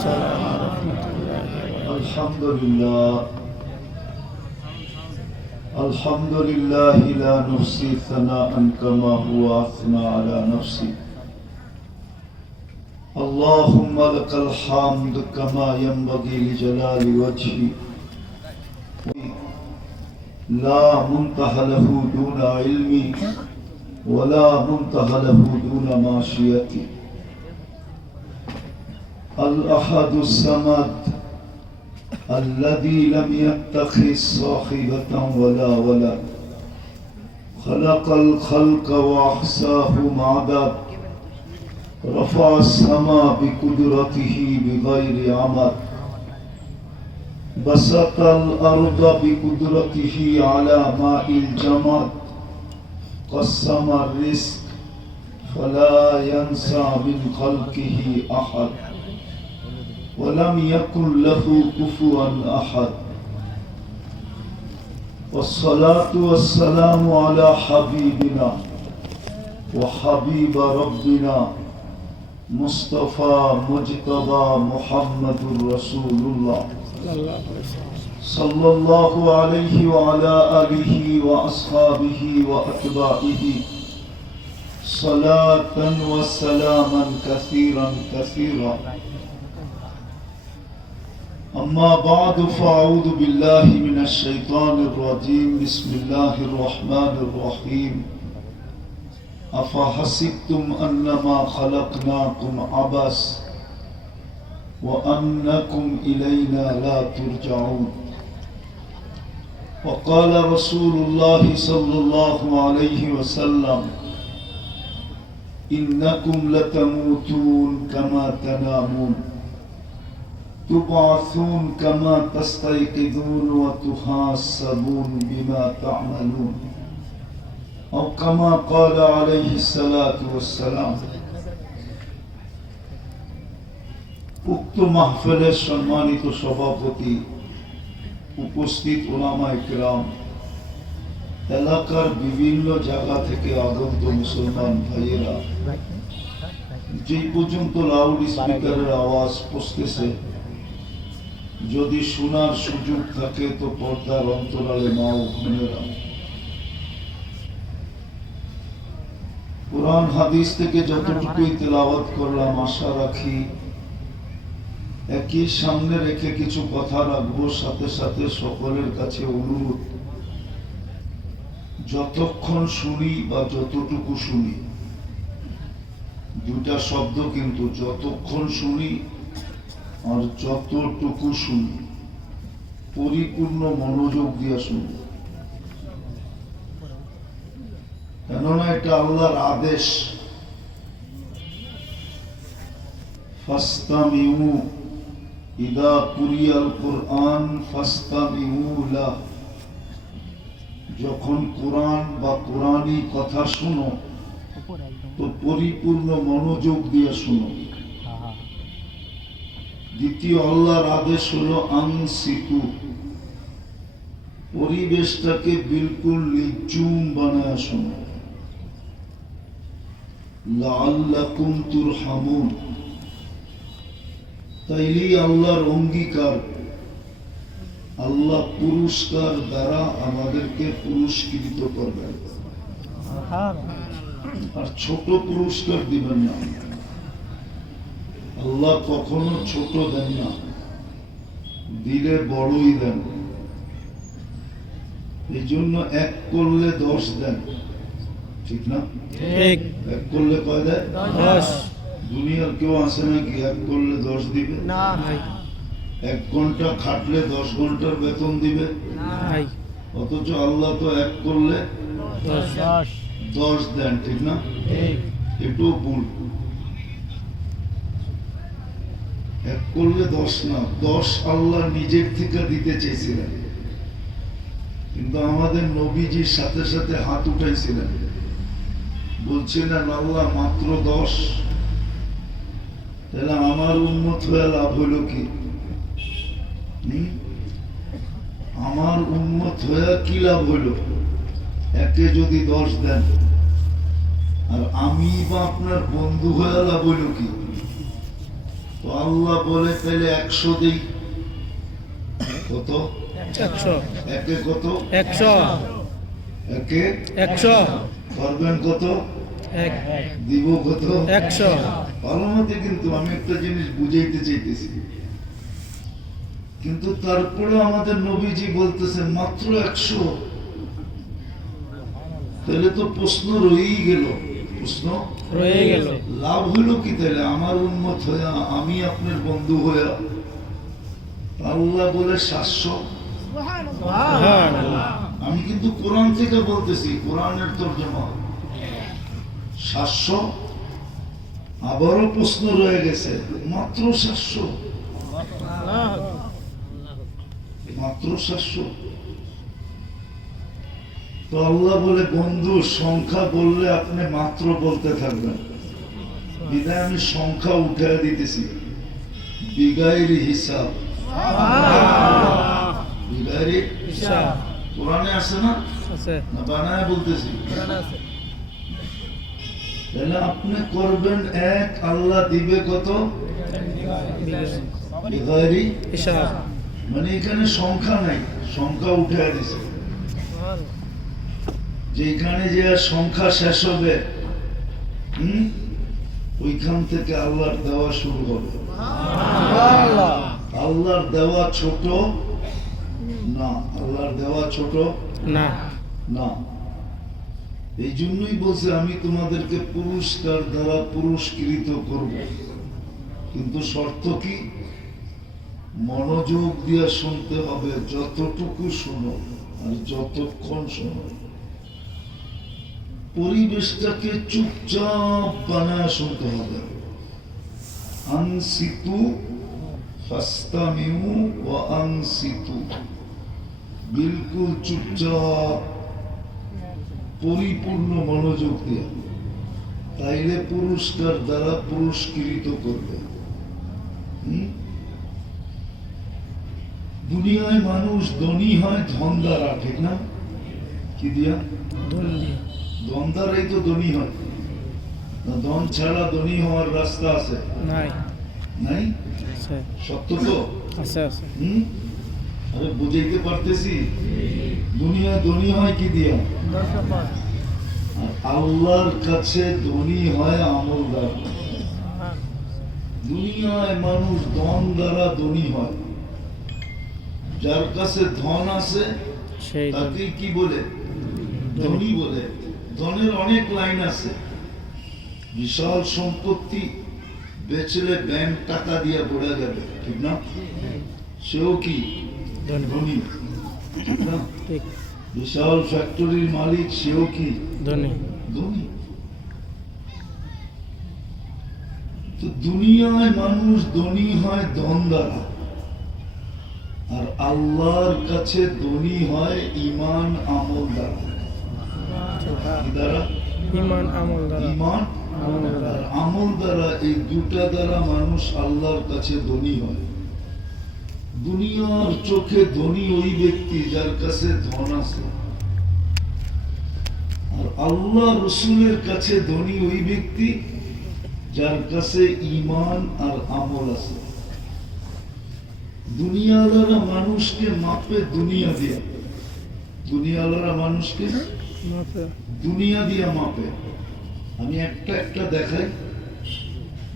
السلام ورحمة الله وبركاته. الحمد لله لا نحصي ثناء كما هو أثنى على نفسه. اللهم لك الحمد كما ينبغي لجلال وجهك لا منتهى له دون علمي ولا منتهى له دون معصيتي. الأحد الصمد الذي لم يتخذ صاحبة ولا ولد خلق الخلق وأحصاهم عدد رفع السماء بقدرته بغير عمد بسط الأرض بقدرته على ماء الجمد قسم الرزق فلا ينسى من خلقه أحد ولم يكن له كفوا أحد. والصلاة والسلام على حبيبنا وحبيب ربنا مصطفى مجتبى محمد رسول الله صلى الله عليه وعلى آله وأصحابه وأتباعه صلاة وسلاما كثيرا كثيرا. أما بعد فأعوذ بالله من الشيطان الرجيم. بسم الله الرحمن الرحيم. أفحسبتم أنما خلقناكم عبث وأنكم إلينا لا ترجعون. وقال رسول الله صلى الله عليه وسلم إنكم لتموتون كما تنامون تبعثون كما تستيقظون وتحاسبون بما تعملون أو كما قال عليه الصلاة والسلام. উক্ত মাহফিলের সম্মানিত সভাপতি, উপস্থিত উলামায়ে কেরাম, এলাকার বিভিন্ন জায়গা থেকে আগত মুসলমান ভাইয়েরা, যেই পর্যন্ত লাউড স্পিকারের আওয়াজ পৌঁছতেছে, যদি শোনার সুযোগ থাকে তো পর্দার অন্তরালে মা ও বোনেরা, কুরআন হাদিস থেকে যতটুকুই তেলাওয়াত করলাম আশা রাখি একই সামনে রেখে কিছু কথা রাখবো। সাথে সাথে সকলের কাছে অনুরোধ, যতক্ষণ শুনি বা যতটুকু শুনি, দুটা শব্দ কিন্তু, যতক্ষণ শুনি আর যতটুকু শুনি, পরিপূর্ণ মনোযোগ দিয়ে শুনি। কেননা এটা আল্লাহর আদেশ। ফাসতামিউ ইদা কুরিয়াল কুরআন ফাসতামিউ লাহ। যখন কোরআন বা কোরআনী কথা শুনো তো পরিপূর্ণ মনোযোগ দিয়ে শুনো। দ্বিতীয় আল্লাহর আদেশ হলো আনসিতু, পরিবেশটাকে বিলকুল নিঝুম বানায় শোনো। লাআল্লাকুম তুরহামুন, তাইলেই আল্লাহর অঙ্গীকার, আল্লাহ পুরস্কার দ্বারা আমাদেরকে পুরস্কৃত করবেন। আর ছোট পুরস্কার দিবেন না, আল্লাহ কখনো ছোট দেন না, দিলে বড়ই দেন। এই জন্য এক করলে 10 দেন, ঠিক না? এক করলে কয় দেয়? 10। দুনিয়ার কেউ আছে নাকি এক করলে 10 দিবে? না ভাই। 1 ঘন্টা খাটলে 10 ঘন্টার বেতন দিবে? না ভাই। অথচ আল্লাহ তো এক করলে 10 দেন, ঠিক না? এটাও ভুল। এক করলে 10 না, 10 আল্লাহ নিজের থেকে দিতে চেয়েছিলেন, কিন্তু আমাদের নবীজির সাথে সাথে হাত উঠাইছিলেন, বলছিলেন আল্লাহ মাত্র 10। তাহলে আমার উম্মত হয়ে লাভ হইল কি? আমার উম্মত হয়ে কি লাভ হইল? একে যদি 10 দেন, আর আমি বা আপনার বন্ধু হয়ে লাভ হইল কি? তো আল্লাহ বলে তাহলে 100 দেই। কত? 100 একে কত? 100 একে 100 করবেন কত? দিব কত? 100 ভালো মতে, কিন্তু আমি একটা জিনিস বুঝাইতে চাইতেছি, কিন্তু তারপরে আমাদের নবীজি বলতেছেন মাত্র 100। তাহলে তো প্রশ্ন রয়েই গেল। প্রশ্ন রয়ে গেল। লাভ হলো কি তাহলে? আমার উন্মত হইয়া, আমি আপনার বন্ধু হইয়া, আল্লাহ বলে 700। সুবহানাল্লাহ। আমি কিন্তু কোরআন থেকে বলতেছি, কোরআনের তর্জমা 700। আবারও প্রশ্ন রয়ে গেছে, মাত্র 700, মাত্র 700। তো আল্লাহ বলে বন্ধু সংখ্যা বললে আপনি মাত্র বলতে থাকবেন, বিদায় আমি সংখ্যা উঠে দিতেছি বিগাইরি হিসাব। বিগাইরি হিসাব কোরআনে আছে না? আছে। না বানায় বলতেছি? তাহলে আপনি করবেন 1, আল্লাহ দিবে কত? বিগাইরি হিসাব। মানে এখানে সংখ্যা নাই, সংখ্যা উঠে দিছে। যেখানে যে সংখ্যা শেষ হবে, ওইখান থেকে আল্লাহর দেওয়া শুরু হবে। আল্লাহর দেওয়া ছোট না, আল্লাহর দেওয়া ছোট না। না। এই জন্যই বলছে আমি তোমাদেরকে পুরস্কার দ্বারা পুরস্কৃত করব, কিন্তু শর্ত কি? মনোযোগ দিয়ে শুনতে হবে, যতটুকু শোনো আর যতক্ষণ শোনো। পরিবেশটাকে চুপচাপ বানায় শুনতে হবে। আনসিতু ফাস্তামিউ ওয়া আনসিতু, বিলকুল চুপচাপ পরিপূর্ণ মনোযোগ দিয়ে, তাইলে পুরস্কার দ্বারা পুরস্কৃত করবে। দুনিয়ায় মানুষ ধনী হয় ধন দ্বারা, ঠিক না? কি দিয়া? ধন দ্বারাই তো ধনী হয়। ধন ছাড়া ধনী হওয়ার রাস্তা আছে? নাই। নাই? আছে। সত্য তো? আছে আছে। আরে বুঝাইতে পারতেছি? দুনিয়ায় ধনী হয় কি দিয়া? আর আল্লাহর কাছে ধনী হয় আমল দ্বারা। দুনিয়ায় মানুষ ধন দ্বারা ধনী হয়। যার কাছে ধন আছে সেই তাকে কি বলে? ধনী বলে। ধনের অনেক লাইন আছে। বিশাল সম্পত্তি বেচলে ব্যাংক টাকা দিয়ে পড়ে যাবে, ঠিক না? সেও কি ধনী, ঠিক না? ঠিক। বিশাল ফ্যাক্টরির মালিক, সেও কি ধনী। ধনী। তো দুনিয়ায় মানুষ ধনী হয় ধন দ্বারা, আর আল্লাহর কাছে ধনী হয় ঈমান আমল দ্বারা। কি দ্বারা? ঈমান আমল দ্বারা। ঈমান আমল আর দ্বারা। আমল দ্বারা, এই দুটা দ্বারা মানুষ আল্লাহর কাছে ধনী হয়। দুনিয়ার চোখে ধনী ওই ব্যক্তি যার কাছে ধন আছে, আর আল্লাহ রসুলের কাছে ধনী ওই ব্যক্তি যার কাছে ঈমান আর আমল আছে। দুনিয়াওয়ালারা মানুষকে মাপে দুনিয়া দিয়া, দুনিয়াওয়ালারা মানুষকে দুনিয়া দিয়া মাপে। আমি একটা একটা দেখাই।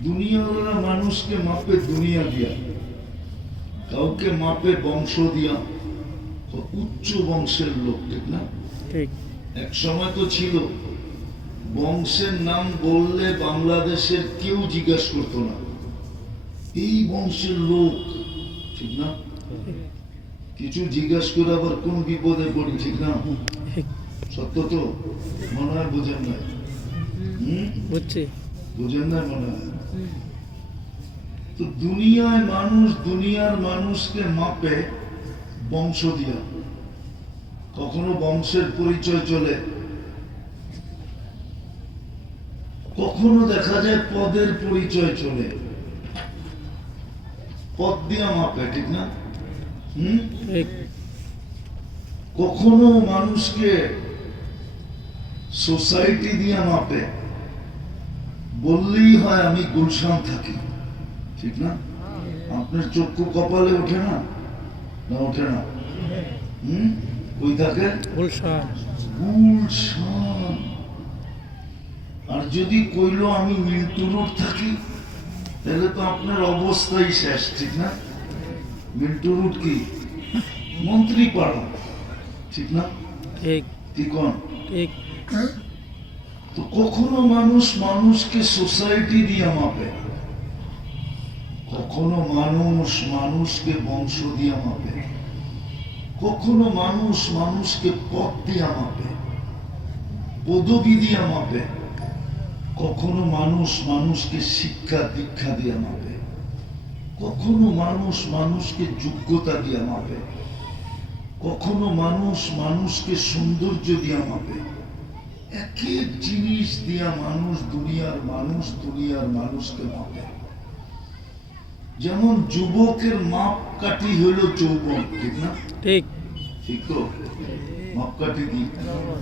দুনিয়াওয়ালারা মানুষকে মাপে দুনিয়া দিয়া, কাউকে মাপে বংশ দিয়া, তো উচ্চ বংশের লোক, ঠিক না? ঠিক। এক সময় তো ছিল বংশের নাম বললে বাংলাদেশের কেউ জিজ্ঞাসা করতো না, এই বংশের লোক, ঠিক না? কিছু জিজ্ঞাসা করে আবার কোন বিপদে পড়ি, ঠিক না? সত্য তো? মনে হয় বুঝেন না? বুঝছি। বুঝেন না মনে হয়? তো দুনিয়ায় মানুষ দুনিয়ার মানুষকে মাপে বংশ দিয়া। কখনো বংশের পরিচয় চলে, কখনো দেখা যায় পদের পরিচয় চলে। পদ দিয়া মাপে, ঠিক না? ঠিক। কখনো মানুষকে সোসাইটি দিয়া মাপে। বললেই হয় আমি গুলশান থাকি, ঠিক ঠিক না? আপনার চক্ষু কপালে ওঠে না, না ওঠে না? ওই থাকে গুলশান। গুলশান। আর যদি কইলো আমি মিন্টু রোড থাকি, তাহলে তো আপনার অবস্থাই শেষ, ঠিক না? মিন্টু রোড কি মন্ত্রী পাড়া, ঠিক না? ঠিক ঠিক কোন? ঠিক। তো কখনো মানুষ মানুষকে সোসাইটি দিয়ে মাপে, কখনো মানুষ মানুষকে বংশ দিয়ে মাপে, কখনো মানুষ মানুষকে পদ দিয়ে মাপে, পদবি দিয়ে মাপে, কখনো মানুষ মানুষকে শিক্ষা দীক্ষা দিয়ে মাপে, কখনো মানুষ মানুষকে যোগ্যতা দিয়ে মাপে, কখনো মানুষ মানুষকে সৌন্দর্য দিয়ে মাপে। এক এক জিনিস দিয়া মানুষ দুনিয়ার মানুষকে মাপে। যেমন যুবকের মাপ কাঠি হইল যৌবন, ঠিক না? ঠিক। ঠিক তো? মাপ কাঠি কি?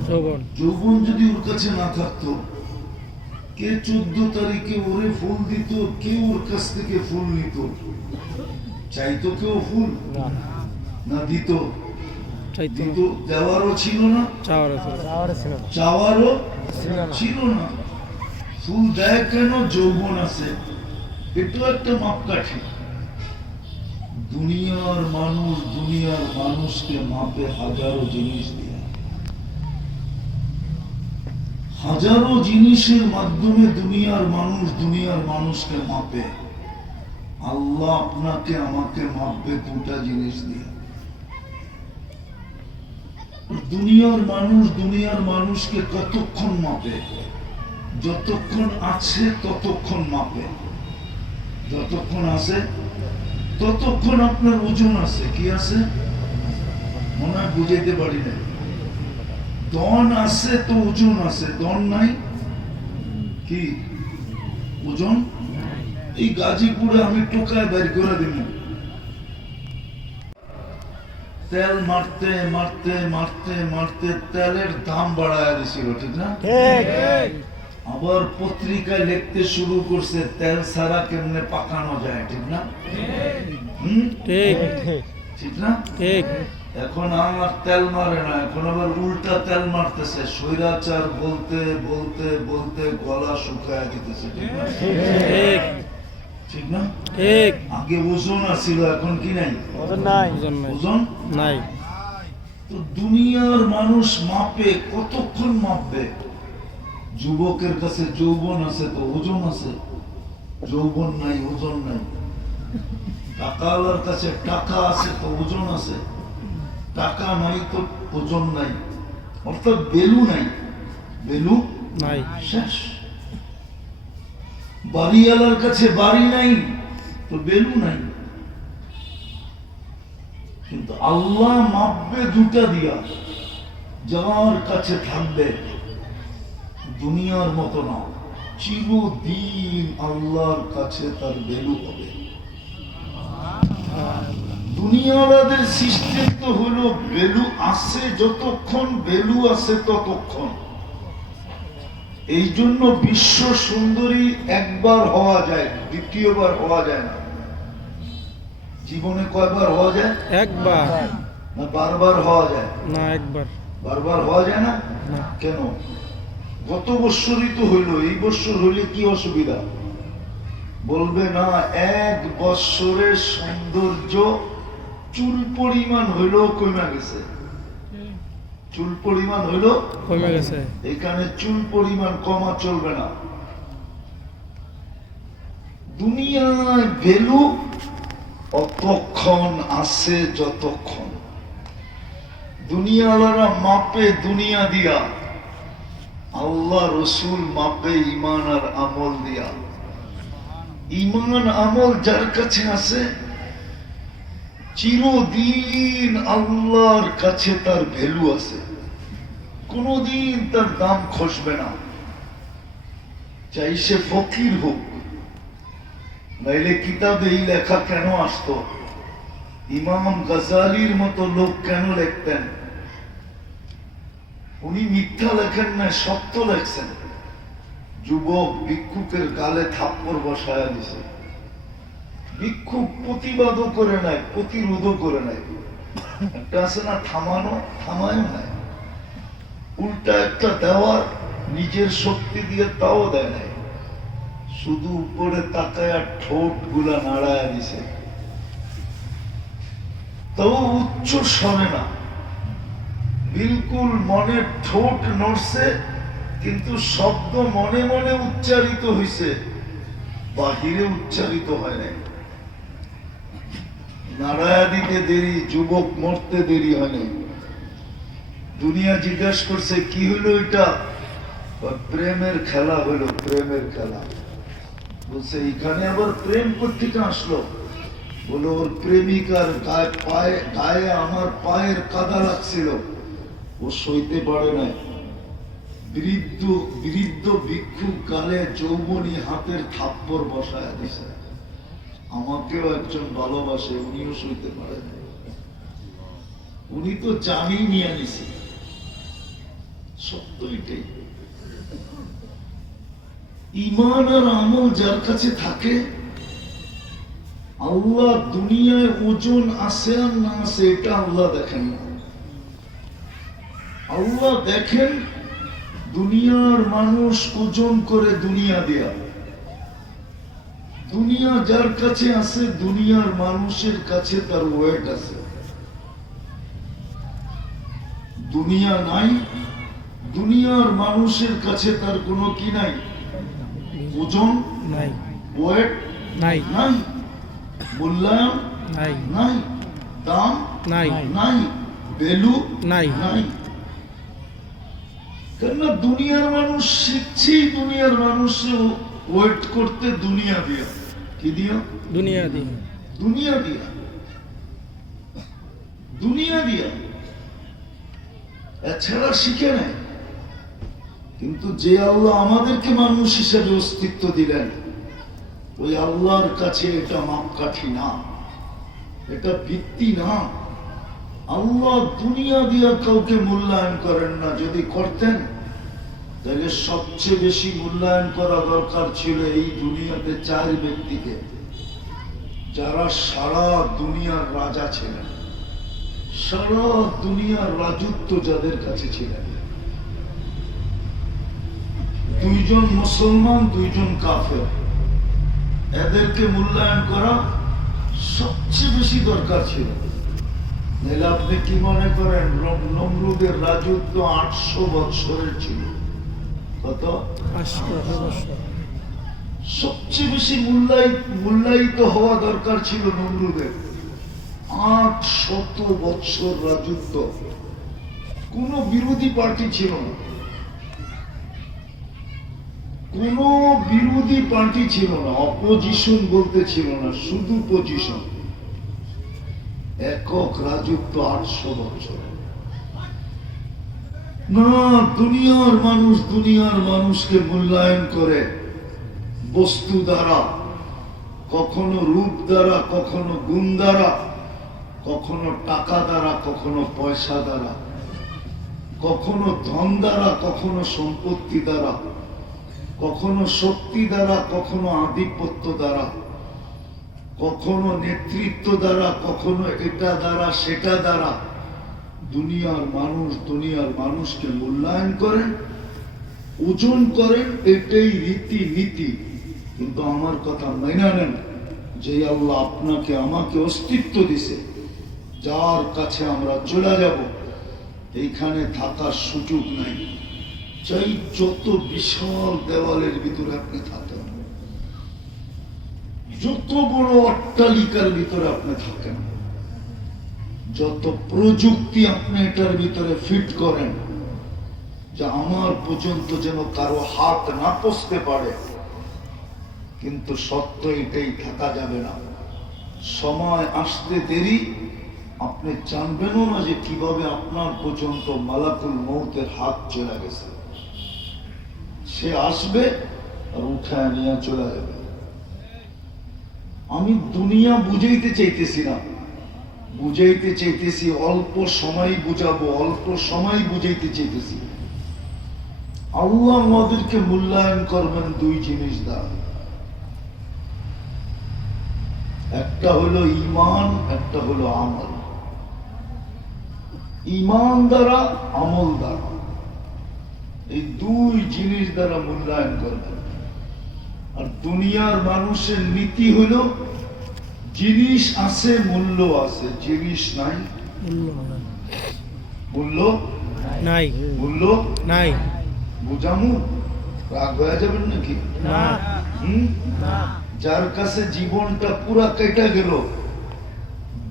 যৌবন। যৌবন যদি ওর কাছে না থাকতো, কে 14 তারিখে ওরে ফুল দিত, কে ওর কাছ থেকে ফুল নিত? চাইতো কেউ ফুল? না দিত? দিত। দেওয়ারও ছিল না, চাওয়ারও ছিল না। ফুল দেয় কেন? যৌবন আছে, এটাও একটা মাপকাঠি। দুনিয়ার মানুষকে মাপে হাজারো জিনিস দিয়ে, হাজারো জিনিসের মাধ্যমে দুনিয়ার মানুষকে মাপে। আল্লাহ আপনাকে আমাকে মাপবে দুটা জিনিস দিয়ে। দুনিয়ার মানুষকে কতক্ষণ মাপে? যতক্ষণ আছে ততক্ষণ মাপে। যতক্ষণ আছে ততক্ষণ আপনার ওজন আছে। কি আছে? মনে হয় বুঝাইতে পারি না। দন আছে তো ওজন আছে, দন নাই কি ওজন? এই গাজীপুরে আমি টোকায় বের করে দিব, তেল মারতে মারতে মারতে মারতে তেলের দাম বাড়ায় দিছিল, ঠিক না? আবার পত্রিকায় লিখতে শুরু করছে তেল ছাড়া কেমনে পাকানো যায়, ঠিক না? ঠিক না? এখন আমার তেল মারে না, এখন আবার উল্টা তেল মারতেছে। স্বৈরাচার বলতে বলতে বলতে গলা শুকায় দিতেছে, ঠিক না? ঠিক না? আগে ওজন আছিল, এখন কি নাই? ওজন নাই। তো দুনিয়ার মানুষ মাপে, কতক্ষণ মাপবে? যুবকের কাছে যৌবন আছে তো ওজন আছে, যৌবন নাই ওজন নাই। টাকাওয়ালার কাছে টাকা আছে তো ওজন আছে, টাকা নাই তো ওজন নাই। অর্থাৎ ভ্যালু নাই, ভ্যালু নাই, শেষ। বাড়িওয়ালার কাছে বাড়ি নাই তো ভ্যালু নাই। কিন্তু আল্লাহ মাপবে দুটা দিয়া, যার কাছে থাকবে দুনিয়ার মতো না, চিরদিন আল্লাহর কাছে তার ভ্যালু হবে। দুনিয়াওয়ালাদের সিস্টেম তো হলো ভ্যালু আছে যতক্ষণ, ভ্যালু আছে ততক্ষণ। এই জন্য বিশ্ব সুন্দরী একবার হওয়া যায়, দ্বিতীয়বার হওয়া যায় না। জীবনে কয়বার হওয়া যায়? একবার। না বারবার হওয়া যায়? না, একবার। বারবার হওয়া যায় না? কেন? গত বৎসরই তো হইল, এই বৎসর হইলে কি অসুবিধা? বলবে না, 1 বৎসরের সৌন্দর্য চুল পরিমাণ হইল কমে গেছে। চুল পরিমাণ হইল কমে গেছে, এখানে চুল পরিমাণ কমা চলবে না। দুনিয়ায় ভ্যালু অতক্ষণ আছে যতক্ষণ। দুনিয়াওয়ালারা মাপে দুনিয়া দিয়া, আল্লাহ রসুল মাপে ইমান আর আমল দিয়া। ইমান আমল যার কাছে আছে, চিরদিন আল্লাহর কাছে তার ভ্যালু আছে, কোনদিন তার দাম খসবে না। চাই সে ফকির হোক, নাইলে কিতাবে এই লেখা কেন আসতো? ইমাম গাজালির মতো লোক কেন লিখতেন? উনি মিথ্যা লেখেন না, সত্য লেখছেন। যুবক ভিক্ষুকের গালে থাপ্পড় বসায়া দিছে, ভিক্ষুক প্রতিবাদও করে নাই, প্রতিরোধও করে নাই। একটা আছে না থামানো, থামায় নাই, উল্টা একটা দেওয়ার নিজের শক্তি দিয়ে তাও দেয় নাই, শুধু উপরে তাকায় আর ঠোঁট গুলা নাড়ায় দিছে, তাও উচ্চ শোনে না, বিলকুল মনে ঠোঁট নড়ছে কিন্তু শব্দ মনে মনে উচ্চারিত হয়েছে, বাহিরে উচ্চারিত হয় নাই। নাড়ায়া দিতে দেরি, যুবক মরতে দেরি হয় নাই। দুনিয়া জিজ্ঞাসা করছে কি হইলো এটা? প্রেমের খেলা হইলো, প্রেমের খেলা। বলছে এখানে আবার প্রেম কোত্থেকে আসলো? বলে ওর প্রেমিকার গায়ে আমার পায়ের কাদা লাগছিল, ও সইতে পারে নাই। বৃদ্ধ বৃদ্ধ ভিক্ষুক গালে যৌবনী হাতের থাপ্পড় বসায় দিছে। আমাকেও একজন ভালোবাসে, উনিও সইতে পারে না, উনি তো জানি নিয়ে নিছে। সত্য এটাই। ঈমান আর আমল যার কাছে থাকে, আল্লাহ দুনিয়ায় ওজন আছে আর না আছে এটা আল্লাহ দেখেন না। আল্লাহ দেখেন দুনিয়ার মানুষ ওজন করে দুনিয়া দেয়া। দুনিয়া যার কাছে আছে, দুনিয়ার মানুষের কাছে তার ওয়েট আছে। দুনিয়া নাই, দুনিয়ার মানুষের কাছে তার কোনো কি নাই, ওজন নাই, ওয়েট নাই, নাই, মূল্যায়ন নাই, নাই, দাম নাই, নাই, ভ্যালু নাই, নাই। কেননা দুনিয়ার মানুষ শিখছি দুনিয়ার মানুষে ওয়েট করতে দুনিয়া দিয়া। কি দিয়া? দুনিয়া দিয়ে। দুনিয়া দিয়া, দুনিয়া দিয়া, এছাড়া শিখে নেয়। কিন্তু যে আল্লাহ আমাদেরকে মানুষ হিসেবে অস্তিত্ব দিলেন, ওই আল্লাহর কাছে এটা মাপকাঠি না, এটা ভিত্তি না। আল্লাহ দুনিয়া দিয়া কাউকে মূল্যায়ন করেন না। যদি করতেন তাহলে সবচেয়ে বেশি মূল্যায়ন করা দরকার ছিল এই দুনিয়াতে 4 ব্যক্তিকে, যারা সারা দুনিয়ার রাজা ছিলেন, সারা দুনিয়ার রাজত্ব যাদের কাছে ছিলেন। 2 জন মুসলমান, 2 জন কাফের, এদেরকে মূল্যায়ন করা সবচেয়ে বেশি দরকার ছিল। নাহলে আপনি কি মনে করেন নমরুদের রাজত্ব 800 বৎসরের ছিল? কত? 500 বছর। সবচেয়ে বেশি মূল্যায়িত হওয়া দরকার ছিল নমরুদের। 800 বৎসর রাজত্ব, কোন বিরোধী পার্টি ছিল না, কোন বিরোধী পার্টি ছিল না, অপোজিশন বলতে ছিল না, শুধু পজিশন। একক রাজত্ব 800 বছর। না, দুনিয়ার মানুষ দুনিয়ার মানুষকে মূল্যায়ন করে বস্তু দ্বারা, কখনো রূপ দ্বারা, কখনো গুণ দ্বারা, কখনো টাকা দ্বারা, কখনো পয়সা দ্বারা, কখনো ধন দ্বারা, কখনো সম্পত্তি দ্বারা, কখনো শক্তি দ্বারা, কখনো আধিপত্য দ্বারা, কখনো নেতৃত্ব দ্বারা, কখনো এটা দ্বারা সেটা দ্বারা। দুনিয়ার মানুষ দুনিয়ার মানুষকে মূল্যায়ন করেন, ওজন করেন, এটাই রীতি নীতি। কিন্তু আমার কথা মাইনা নেন, যে আল্লাহ আপনাকে আমাকে অস্তিত্ব দিছে, যার কাছে আমরা চলে যাব, এইখানে থাকার সুযোগ নাই। চাই যত বিশাল দেওয়ালের ভিতরে আপনি থাকেন, যত বড় অট্টালিকার ভিতরে আপনি থাকেন, যত প্রযুক্তি আপনি এটার ভিতরে ফিট করেন, যে আমার পর্যন্ত যেন কারো হাত না পৌঁছতে পারে, কিন্তু সত্য এটাই, থাকা যাবে না। সময় আসতে দেরি, আপনি জানবেনও না যে কিভাবে আপনার পর্যন্ত মালাকুল মউতের হাত চলে গেছে। সে আসবে আর উঠায় নিয়ে চলে যাবে। আমি দুনিয়া বুঝাইতে চাইতেছি না, বুঝাইতে চাইতেছি অল্প সময় বুঝাবো, অল্প সময় বুঝাইতে চাইতেছি। আল্লাহ আমাদেরকে মূল্যায়ন করবেন 2 জিনিস দ্বারা। একটা হলো ঈমান, একটা হলো আমল। ঈমান দ্বারা, আমল দ্বারা, এই দুই জিনিস দ্বারা মূল্যায়ন করবেন। আর দুনিয়ার মানুষের নীতি হলো জিনিস আছে মূল্য আছে, জিনিস নাই মূল্য নাই মূল্য নাই। বুঝামু রাগ হয়ে যাবেন নাকি? না যার কাছে জীবনটা পুরা কেটে গেল,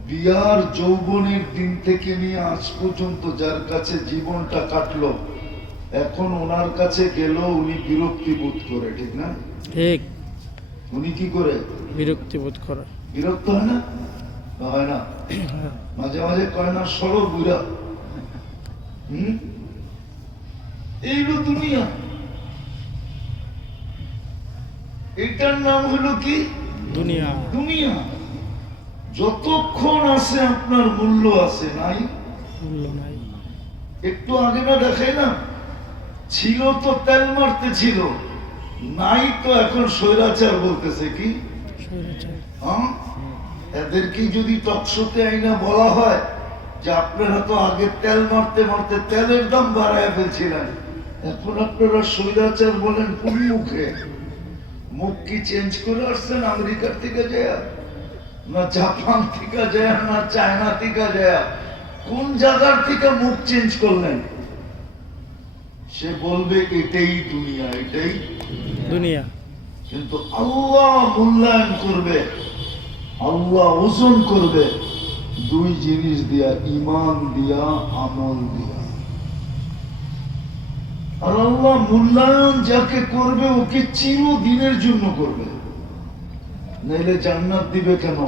বিয়ার যৌবনের দিন থেকে নিয়ে আজ পর্যন্ত যার কাছে জীবনটা কাটলো, এখন ওনার কাছে গেল উনি বিরক্তি বোধ করে, ঠিক না? ঠিক, উনি কি করে? বিরক্তি বোধ করে। বিরক্ত হয় না? হয় না? মাঝে মাঝে কয় না সরো বুড়া। এইগুলো দুনিয়া, এটার নাম হলো কি? দুনিয়া। দুনিয়া। যতক্ষণ আছে আপনার মূল্য আছে, নাই মূল্য নাই। একটু আগে না দেখাই না, ছিল তো তেল মারতে ছিল, নাই তো এখন স্বৈরাচার বলতেছে কি? হ্যাঁ? এদেরকে যদি টকশোতে আইনা বলা হয় যে আপনারা তো আগে তেল মারতে মারতে তেলের দাম বাড়ায় ফেলছিলেন, এখন আপনারা স্বৈরাচার বলেন কোন মুখে? মুখ কি চেঞ্জ করে আসছেন আমেরিকার থেকে যায়, না জাপান থেকে যায়, না চায়না থেকে যায়? কোন জায়গার থেকে মুখ চেঞ্জ করলেন? সে বলবে এটাই দুনিয়া, এটাই দুনিয়া। কিন্তু আল্লাহ মূল্যায়ন করবে, আল্লাহ ওজন করবে দুই জিনিস দিয়া, ঈমান দিয়া, আমল দিয়া। আর আল্লাহ মূল্যায়ন যাকে করবে ওকে চিরদিনের জন্য করবে, নাইলে জান্নাত দিবে কেন?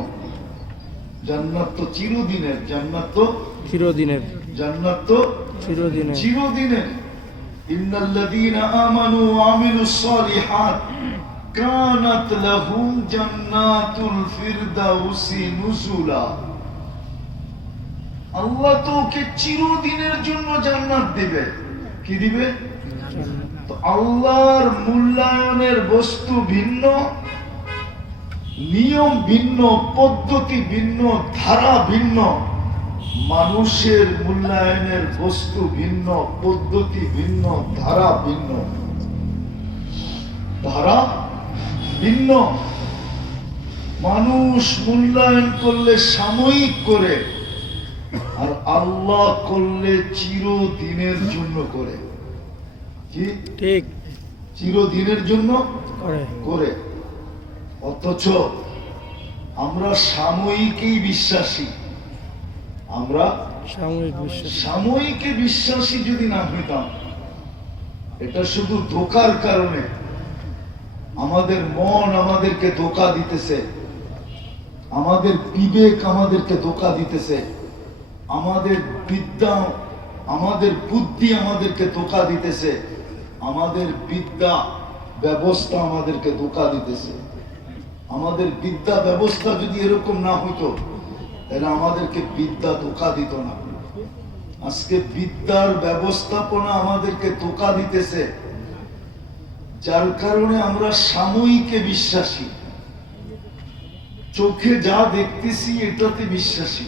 জান্নাত তো চিরদিনের, জান্নাত তো চিরদিনের, জান্নাত তো চিরদিনের, চিরদিনের। ইন্নাল্লাযীনা আমানু ওয়া আমিলুস সালিহাত কানাত লাহুম জান্নাতুল ফিরদাউসি নুজুলা। আল্লাহ তো ওকে চিরদিনের জন্য জান্নাত দিবে। কি দিবে? তো আল্লাহর মূল্যায়নের বস্তু ভিন্ন, নিয়ম ভিন্ন, পদ্ধতি ভিন্ন, ধারা ভিন্ন। মানুষের মূল্যায়নের বস্তু ভিন্ন, পদ্ধতি ভিন্ন, ধারা ভিন্ন, ধারা ভিন্ন। মানুষ মূল্যায়ন করলে সাময়িক করে, আর আল্লাহ করলে চিরদিনের জন্য করে। কি ঠিক, চিরদিনের জন্য করে করে। অথচ আমরা সাময়িকই বিশ্বাসী। আমরা সাময়িক বিশ্বাস। সাময়িকে বিশ্বাসী যদি না হইতাম, এটা শুধু ধোকার কারণে আমাদের মন আমাদেরকে ধোকা দিতেছে, আমাদের বিবেক আমাদেরকে ধোকা দিতেছে, আমাদের বিদ্যা, আমাদের বুদ্ধি আমাদেরকে ধোকা দিতেছে, আমাদের বিদ্যা ব্যবস্থা আমাদেরকে ধোকা দিতেছে। আমাদের বিদ্যা ব্যবস্থা যদি এরকম না হইতো, তাহলে আমাদেরকে বিদ্যা ধোকা দিত না। আজকে বিদ্যার ব্যবস্থাপনা আমাদেরকে ধোকা দিতেছে, যার কারণে আমরা সাময়িকে বিশ্বাসী। চোখে যা দেখতেছি এটাতে বিশ্বাসী,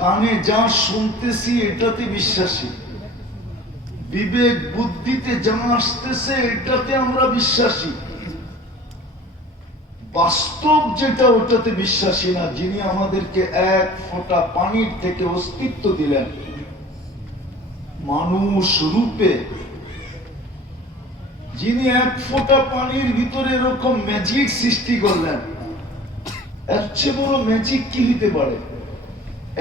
কানে যা শুনতেছি এটাতে বিশ্বাসী, বিবেক বুদ্ধিতে যা আসতেছে এটাতে আমরা বিশ্বাসী। বাস্তব যেটা ওটাতে বিশ্বাসী না। যিনি আমাদেরকে এক ফোঁটা পানির থেকে অস্তিত্ব দিলেন মানুষ রূপে, যিনি এক ফোঁটা পানির ভিতরে এরকম ম্যাজিক সৃষ্টি করলেন, এর চেয়ে বড় ম্যাজিক কি হইতে পারে?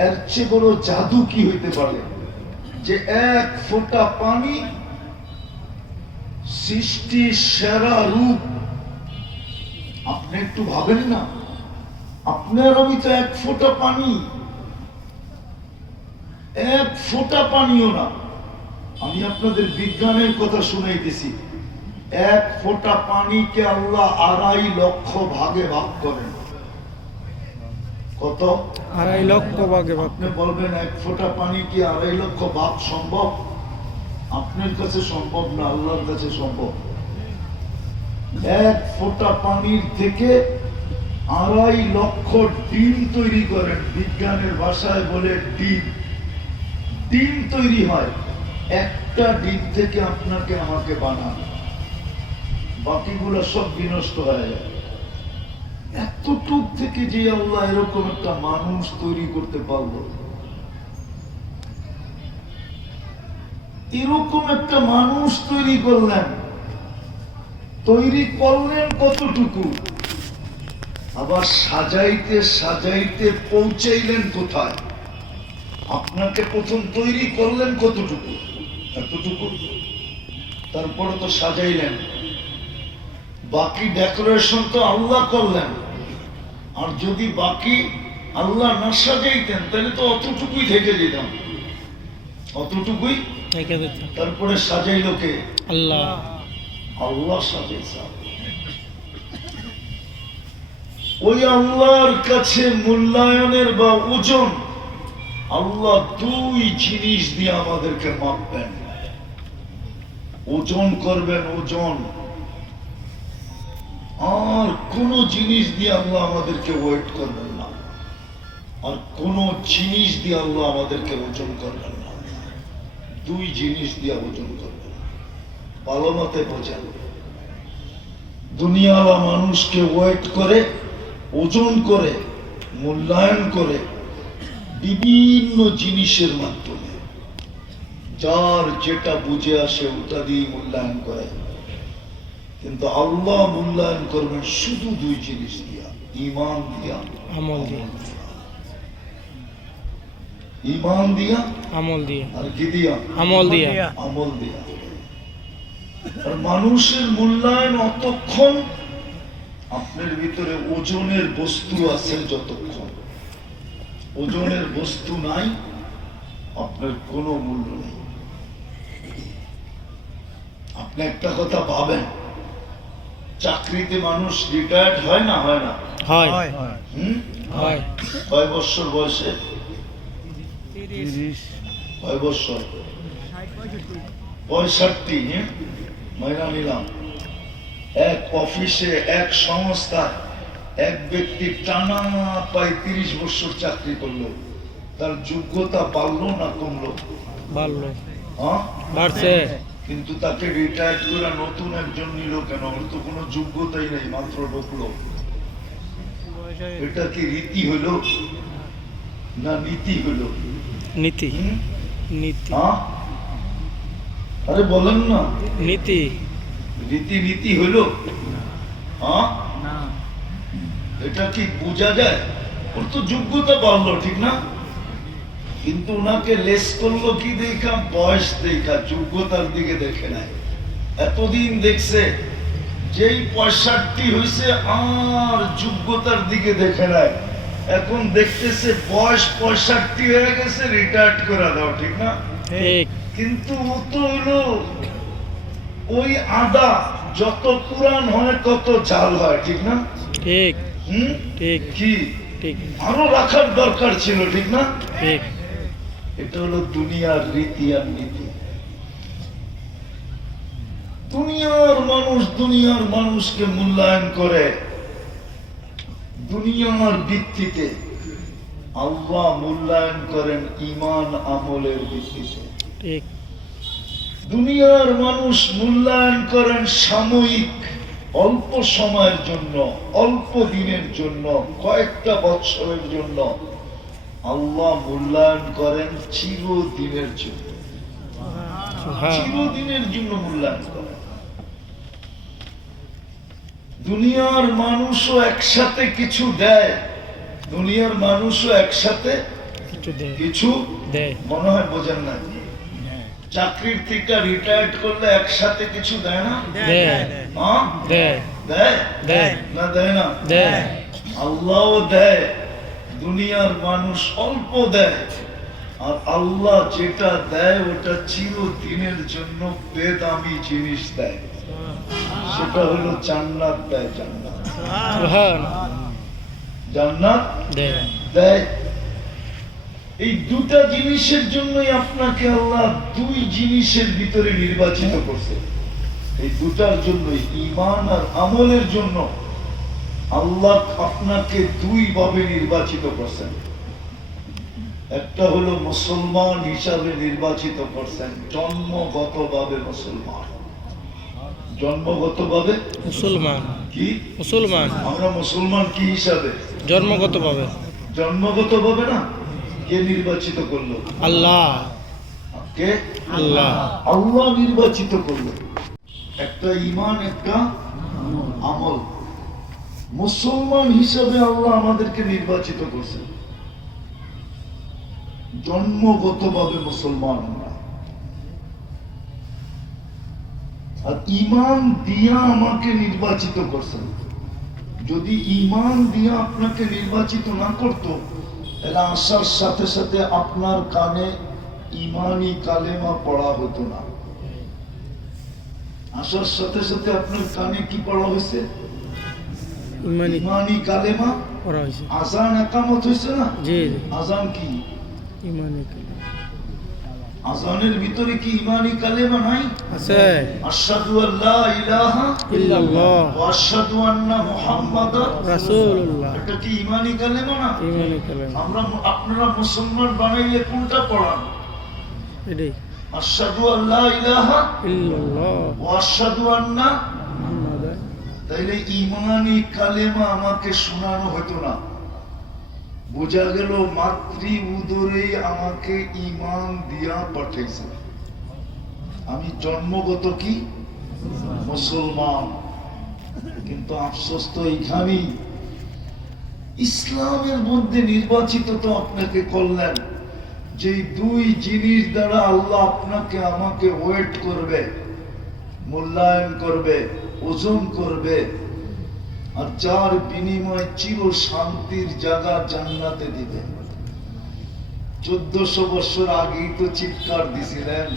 এর চেয়ে বড় জাদু কি হইতে পারে? যে এক ফোঁটা পানি সৃষ্টির সেরা রূপ। আপনি একটু ভাবেন না, আপনার আমি তো এক ফোঁটা পানি, এক ফোঁটা পানিও না। আমি আপনাদের বিজ্ঞানের কথা শুনাইতেছি। এক ফোঁটা পানিকে আল্লাহ 2.5 লক্ষ ভাগে ভাগ করেন। কত? 2.5 লক্ষ ভাগে ভাগ। আপনি বলবেন এক ফোঁটা পানি কি 2.5 লক্ষ ভাগ সম্ভব? আপনার কাছে সম্ভব না, আল্লাহর কাছে সম্ভব। এক ফোঁটা পানির থেকে 2.5 লক্ষ ডিম তৈরি করেন, বিজ্ঞানের ভাষায় বলে ডিম। ডিম তৈরি হয়, একটা ডিম থেকে আপনাকে আমাকে বানান, বাকিগুলো সব বিনষ্ট হয়ে যায়। এতটুক থেকে যে আল্লাহ এরকম একটা মানুষ তৈরি করতে পারলো, এরকম একটা মানুষ তৈরি করলেন, তৈরি করলেন কতটুকু, আবার সাজাইতে সাজাইতে পৌঁছাইলেন কোথায়? আপনাকে প্রথম তৈরি করলেন কতটুকু? এতটুকু। তারপরে তো সাজাইলেন, বাকি ডেকোরেশন তো আল্লাহ করলেন। আর যদি বাকি আল্লাহ না সাজাইতেন তাহলে তো অতটুকুই থেকে যেতাম, অতটুকুই। তারপরে সাজাইল কে? আল্লাহ। আল্লাহ সাজাইছে। ওই আল্লাহর কাছে মূল্যায়নের বা ওজন আল্লাহ 2 জিনিস দিয়ে আমাদেরকে মাপবেন, ওজন করবেন, ওজন। আর কোন জিনিস দিয়ে আল্লাহ আমাদেরকে ওয়েট করবেন না, আর কোন জিনিস দিয়ে আল্লাহ আমাদেরকে ওজন করবেন না। 2 জিনিস দিয়ে ওজন করবেন। ভালো মতে বোঝেন। দুনিয়াওয়ালা মানুষকে ওয়েট করে, ওজন করে, মূল্যায়ন করে বিভিন্ন জিনিসের মাধ্যমে, যার যেটা বুঝে আসে ওটা দিয়ে মূল্যায়ন করে। কিন্তু আল্লাহ মূল্যায়ন করবেন শুধু 2 জিনিস দিয়া, ঈমান দিয়া, আমল দিয়া। ঈমান দিয়া, আমল দিয়া। আর কি দিয়া? আমল দিয়া। আমল দিয়া। আর মানুষের মূল্যায়ন অতক্ষণ আপনার ভিতরে ওজনের বস্তু আছে, যতক্ষণ ওজনের বস্তু নাই আপনার কোনো মূল্য নেই। আপনি একটা কথা ভাবেন, চাকরিতে মানুষ রিটায়ার্ড হয় না? হয় না? হয়। হয়। কয় বছর বয়সে? 30। কয় বছর? 65। মাইনা নিলাম। এক অফিসে, এক সংস্থায় এক ব্যক্তি টানা প্রায় 30 বছর চাকরি করলো, তার যোগ্যতা বাড়লো না কমলো? বাড়লো। হ্যাঁ, বাড়ছে। কিন্তু তাকে রিটায়ার্ড করে নতুন একজন নিল কেন? ওর তো কোনো যোগ্যতাই নেই, মাত্র ঢুকলো। এটা কি রীতি হলো না নীতি হলো? নীতি। নীতি। হ্যাঁ, আরে বলেন না। নীতি। রীতি নীতি হলো? হ্যাঁ, এটা কি বোঝা যায়? ওর তো যোগ্যতা বাড়লো, ঠিক না? কিন্তু ওনাকে লেস করলো কি দেখা? বয়স দেখা, যোগ্যতার দিকে দেখে নাই। এতদিন দেখছে, যেই 65 হয়েছে আর যোগ্যতার দিকে দেখে নাই। এখন দেখতেছে বয়স 65 হয়ে গেছে, রিটায়ার্ড করে দাও, ঠিক না? ঠিক। কিন্তু ও তো হলো ওই আদা, যত পুরান হয় তত ঝাল হয়, ঠিক না? ঠিক। ঠিক। কি ঠিক। আরো রাখার দরকার ছিল, ঠিক না? ঠিক। এটা হলো দুনিয়ার রীতি আর নীতি। দুনিয়ার মানুষ দুনিয়ার মানুষকে মূল্যায়ন করে দুনিয়ার ভিত্তিতে, আল্লাহ মূল্যায়ন করেন ঈমান আমলের ভিত্তিতে। ঠিক। দুনিয়ার মানুষ মূল্যায়ন করেন সাময়িক, অল্প সময়ের জন্য, অল্প দিনের জন্য, কয়েকটা বৎসরের জন্য। আল্লাহ মূল্যায়ন করেন চিরদিনের জন্য, চিরদিনের জন্য মূল্যায়ন করেন। দুনিয়ার মানুষও একসাথে কিছু দেয়, দুনিয়ার মানুষও একসাথে কিছু দেয়। মনে হয় বোঝেন না? চাকরির থেকে রিটায়ার্ড করলে একসাথে কিছু দেয় না? দেয়। দেয় না? দেয় না? দেয়। আল্লাহও দেয়। দুনিয়ার মানুষ অল্প দেয়, আর আল্লাহ যেটা দেয় ওটা চিরদিনের জন্য বেদামি জিনিস দেয়। সেটা হলো জান্নাত দেয়। জান্নাত, জান্নাত দেয়। এই 2টা জিনিসের জন্যই আপনাকে আল্লাহ 2 জিনিসের ভিতরে নির্বাচিত করছে। এই 2টার জন্যই, ঈমান আর আমলের জন্য আল্লাহ আপনাকে দুই ভাবে নির্বাচিত করছেন। একটা হলো মুসলমান হিসাবে নির্বাচিত করছেন, জন্মগতভাবে মুসলমান। জন্মগতভাবে মুসলমান। কি মুসলমান আমরা মুসলমান কি হিসাবে? জন্মগতভাবে। জন্মগতভাবে না, কে নির্বাচিত করলো? আল্লাহ। কে? আল্লাহ। আল্লাহ নির্বাচিত করলো। একটা ঈমান, একটা আমল। মুসলমান হিসাবে আল্লাহ আমাদেরকে নির্বাচিত করছেন, জন্মগতভাবে মুসলমান আমরা। আর ঈমান দিয়া আমাকে নির্বাচিত করছেন। যদি ঈমান দিয়া আপনাকে নির্বাচিত না করতো, তাহলে আসার সাথে সাথে আপনার কানে ঈমানি কালেমা পড়া হতো না। আসার সাথে সাথে আপনার কানে কি পড়া হয়েছে? ঈমানি কালেমা পড়া হয়েছে। আযান একামত হয়েছে না? জি। আযান কি? ঈমানি আযানের ভিতরে কি ঈমানি কালেমা নাই? আছে। আশহাদু আল্লা ইলাহা ইল্লাল্লাহ ওয়া আশহাদু আন্না মুহাম্মাদার রাসূলুল্লাহ। এটা কি ঈমানি কালেমা না? ঈমানি কালেমা। আপনারা মুসলমান বানাইলে কোনটা পড়ান? এটাই। আশহাদু আল্লা ইলাহা ইল্লাল্লাহ ওয়া আশহাদু আন্না। মুহাম্মাদান। তাইলে ঈমানি কালেমা আমাকে শোনানো হতো না। বোঝা গেল মাতৃ উদরে আমাকে ঈমান দিয়া পাঠাইছে। আমি জন্মগত কি মুসলমান। কিন্তু আফসোস তো এইখানেই, ইসলামের মধ্যে নির্বাচিত তো আপনাকে করলেন, যে দুই জিনিস দ্বারা আল্লাহ আপনাকে আমাকে ওয়েট করবে, মূল্যায়ন করবে, ওজন করবে, আর যার বিনিময়ে চির শান্তির জায়গা জান্নাতে দিবে। 1400 বছর আগেই তো চিৎকার দিছিলেন।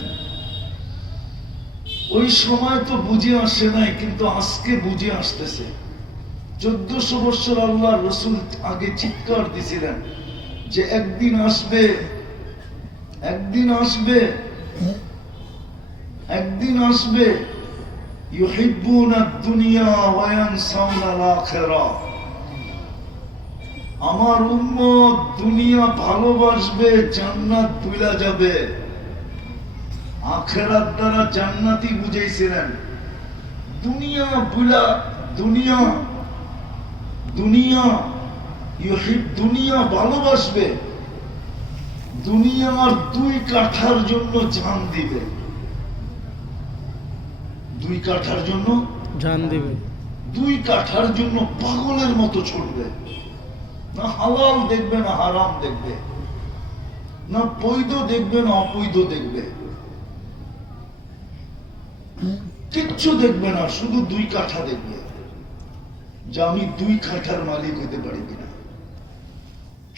ওই সময় তো বুঝে আসে নাই, কিন্তু আজকে বুঝে আসতেছে। 1400 বছর আল্লাহ রসুল আগে চিৎকার দিছিলেন যে একদিন আসবে, একদিন আসবে, একদিন আসবে, ইউহিব্বুনা দুনিয়া ওয়া ইয়ানসাউনাল আখিরাহ। আমার উম্মত দুনিয়া ভালোবাসবে, জান্নাত ভুলে যাবে। আখিরাত দ্বারা জান্নাতই বুঝাইছিলেন। দুনিয়া ভুলা, দুনিয়া দুনিয়া দুনিয়া ভালোবাসবে, দুনিয়ার দুই কাঠার জন্য জান দিবে। দুই কাঠার জন্য জান দিবে। দুই কাঠার জন্য পাগলের মতো ছুটবে। না হালাল দেখবে, না হারাম দেখবে, না বৈধ দেখবে, না অবৈধ দেখবে, কিচ্ছু দেখবে না, শুধু দুই কাঠা দেখবে যে আমি দুই কাঠার মালিক হইতে পারি কিনা।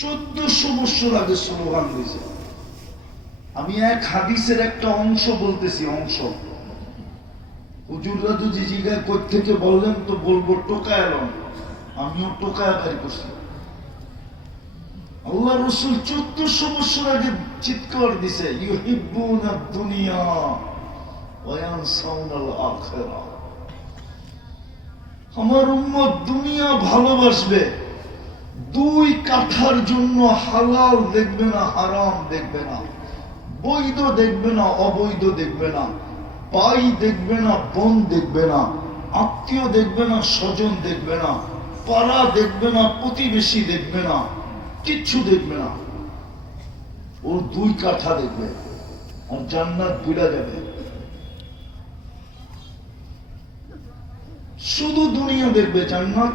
1400 বছর আগে স্লোগান দিয়েছে। আমি এক হাদিসের একটা অংশ বলতেছি, অংশ। হুজুররা যদি জিজ্ঞাসা কই থেকে বললেন তো বলবো টোকায় এলাম, আমিও টোকায় বের করছি। আল্লাহ রসুল 1400 বছর আগে চিৎকার দিছে, ইউহিব্বুনা দুনিয়া ওয়া ইয়ানসাউনাল আখিরাহ। আমার উম্মত দুনিয়া ভালোবাসবে, দুই কাঠার জন্য হালাল দেখবে না, হারাম দেখবে না, বৈধ দেখবে না, অবৈধ দেখবে না, ভাই দেখবে না, বোন দেখবে না, আত্মীয় দেখবে না, স্বজন দেখবে না, পাড়া দেখবে না, প্রতিবেশী দেখবে না, কিচ্ছু দেখবে না। ও দুই কাঠা দেখবে, আর জান্নাত ভুলে যাবে। শুধু দুনিয়া দেখবে, জান্নাত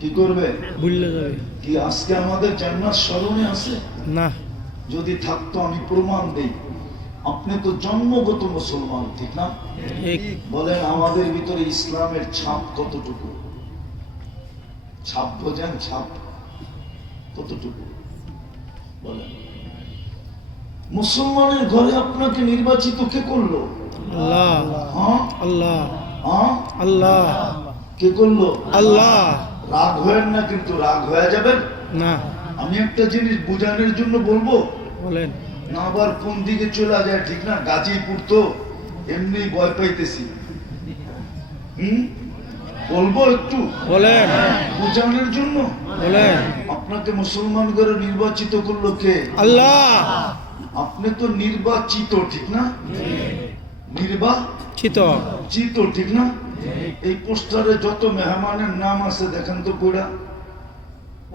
কি করবে? ভুলে যাবে। কি আজকে আমাদের জান্নাত স্মরণে আছে? না। যদি থাকতো আমি প্রমাণ দেই। আপনি তো জন্মগত মুসলমান, ঠিক না? ঠিক। বলেন আমাদের ভিতরে ইসলামের ছাপ কতটুকু? ছাপ বোঝেন? ছাপ কতটুকু বলেন? মুসলমানের ঘরে আপনাকে নির্বাচিত কে করলো? আল্লাহ। হ্যাঁ আল্লাহ। হ্যাঁ, আল্লাহ। কে করলো? আল্লাহ। রাগ হয়েন না, কিন্তু রাগ হয়ে যাবেন না। আমি একটা জিনিস বোঝানোর জন্য বলবো, বলেন। না আবার কোন দিকে চলে যায়, ঠিক না? গাজীপুর তো এমনি ভয় পাইতেছি। বলবো একটু বলেন বোঝানোর জন্য। বলেন। আপনাকে মুসলমান করে নির্বাচিত করলো কে? আল্লাহ। আপনি তো নির্বাচিত, ঠিক না? নির্বাচিত, ঠিক না? এই পোস্টারে যত মেহমানের নাম আছে দেখেন তো পুরা,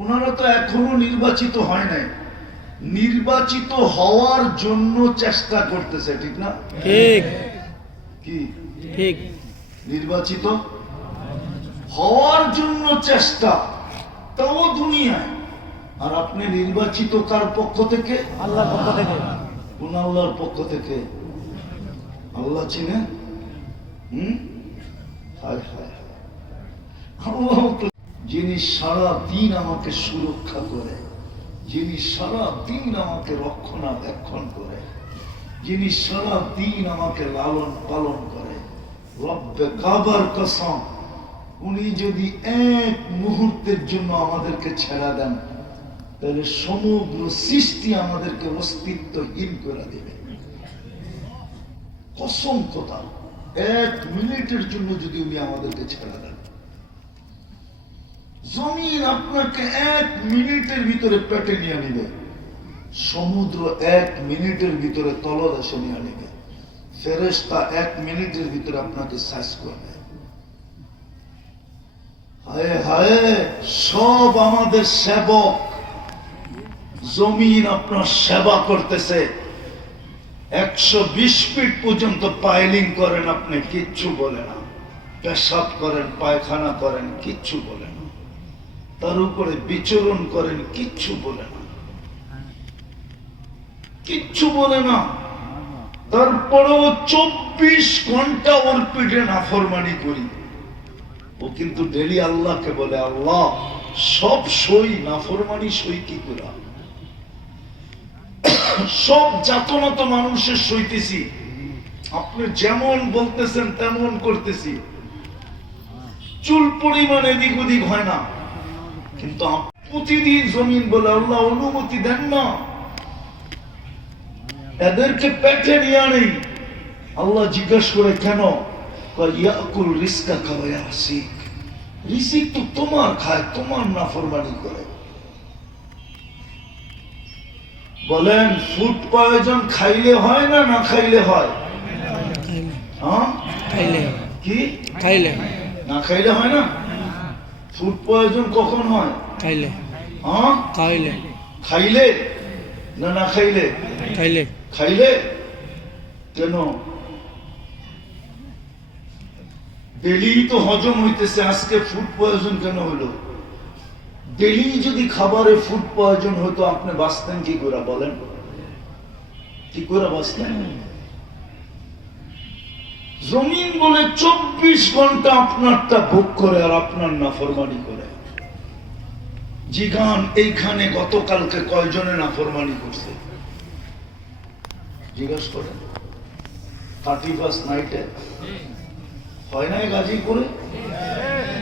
ওনারা তো এখনো নির্বাচিত হয় নাই, নির্বাচিত হওয়ার জন্য চেষ্টা করতেছে, ঠিক না? ঠিক। কি ঠিক। নির্বাচিত হওয়ার জন্য চেষ্টা, তাও দুনিয়ায়। আর আপনি নির্বাচিত কার পক্ষ থেকে? আল্লাহর পক্ষ থেকে। কোন আল্লাহর পক্ষ থেকে? আল্লাহ চিনে? হায় হায় হায়। আল্লাহ তো যিনি সারা দিন আমাকে সুরক্ষা করে, যিনি সারা দিন আমাকে রক্ষণাবেক্ষণ করে, যিনি সারা দিন আমাকে লালন পালন করে, রব্বে কাবার কসম, উনি যদি এক মুহূর্তের জন্য আমাদেরকে ছেড়া দেন তাহলে সমগ্র সৃষ্টি আমাদেরকে অস্তিত্বহীন করে দেবে। কসম কথা, এক মিনিটের জন্য যদি উনি আমাদেরকে ছেড়া দেন, জমিন আপনাকে এক মিনিটের ভিতরে পেটে নিয়ে নিবে, সমুদ্র এক মিনিটের ভিতরে তলদেশে নিয়ে নিবে, ফেরেশতা এক মিনিটের ভিতরে আপনাকে শেষ করবে। হায় হায়, সব আমাদের সেবক, জমিন আপনার সেবা করতেছে। 120 ফিট পর্যন্ত পাইলিং করেন, আপনি কিচ্ছু বলে না, পেশাব করেন, পায়খানা করেন, কিচ্ছু বলে না, তার উপরে বিচরণ করেন, কিচ্ছু বলে না, কিচ্ছু বলে না। তারপরেও 24 ঘন্টা ওর পিঠে নাফরমানি করি। ও কিন্তু ডেলি আল্লাহকে বলে, আল্লাহ সব সই, নাফরমানি সই কি করে? সব যাতনা তো মানুষের সইতেছি, আপনি যেমন বলতেছেন তেমন করতেছি, চুল পরিমাণ এদিক ওদিক হয় না, কিন্তু প্রতিদিন জমিন বলে আল্লাহ অনুমতি দেন না, এদেরকে পেটে নিয়ে নেই। আল্লাহ জিজ্ঞাসা করে কেন? ইয়াকুল রিজকা ওয়া ইয়াসিক, রিজিক তো তোমার খায়, তোমার নাফরমানি করে। বলেন ফুড পয়জন খাইলে হয় না না খাইলে হয়? হ্যাঁ খাইলে। কি খাইলে। না খাইলে হয় না? ফুড পয়জন কখন হয়? খাইলে। হ্যাঁ খাইলে। খাইলে না না খাইলে? খাইলে। খাইলে। কেন? ডেলি তো হজম হইতেছে, আজকে ফুড পয়জন কেন হলো? ডেলি যদি খাবারে ফুড পয়জন হতো, আপনি বাঁচতেন কি করে? বলেন কি করে বাঁচতেন? জমিন বলে 24 ঘন্টা আপনারটা ভোগ করে আর আপনার নাফরমানি করে। জিগান এইখানে গতকালকে কয়জনে নাফরমানি করছে? জিজ্ঞাসা করেন। 31st নাইটে হয় নাই গাজীপুরে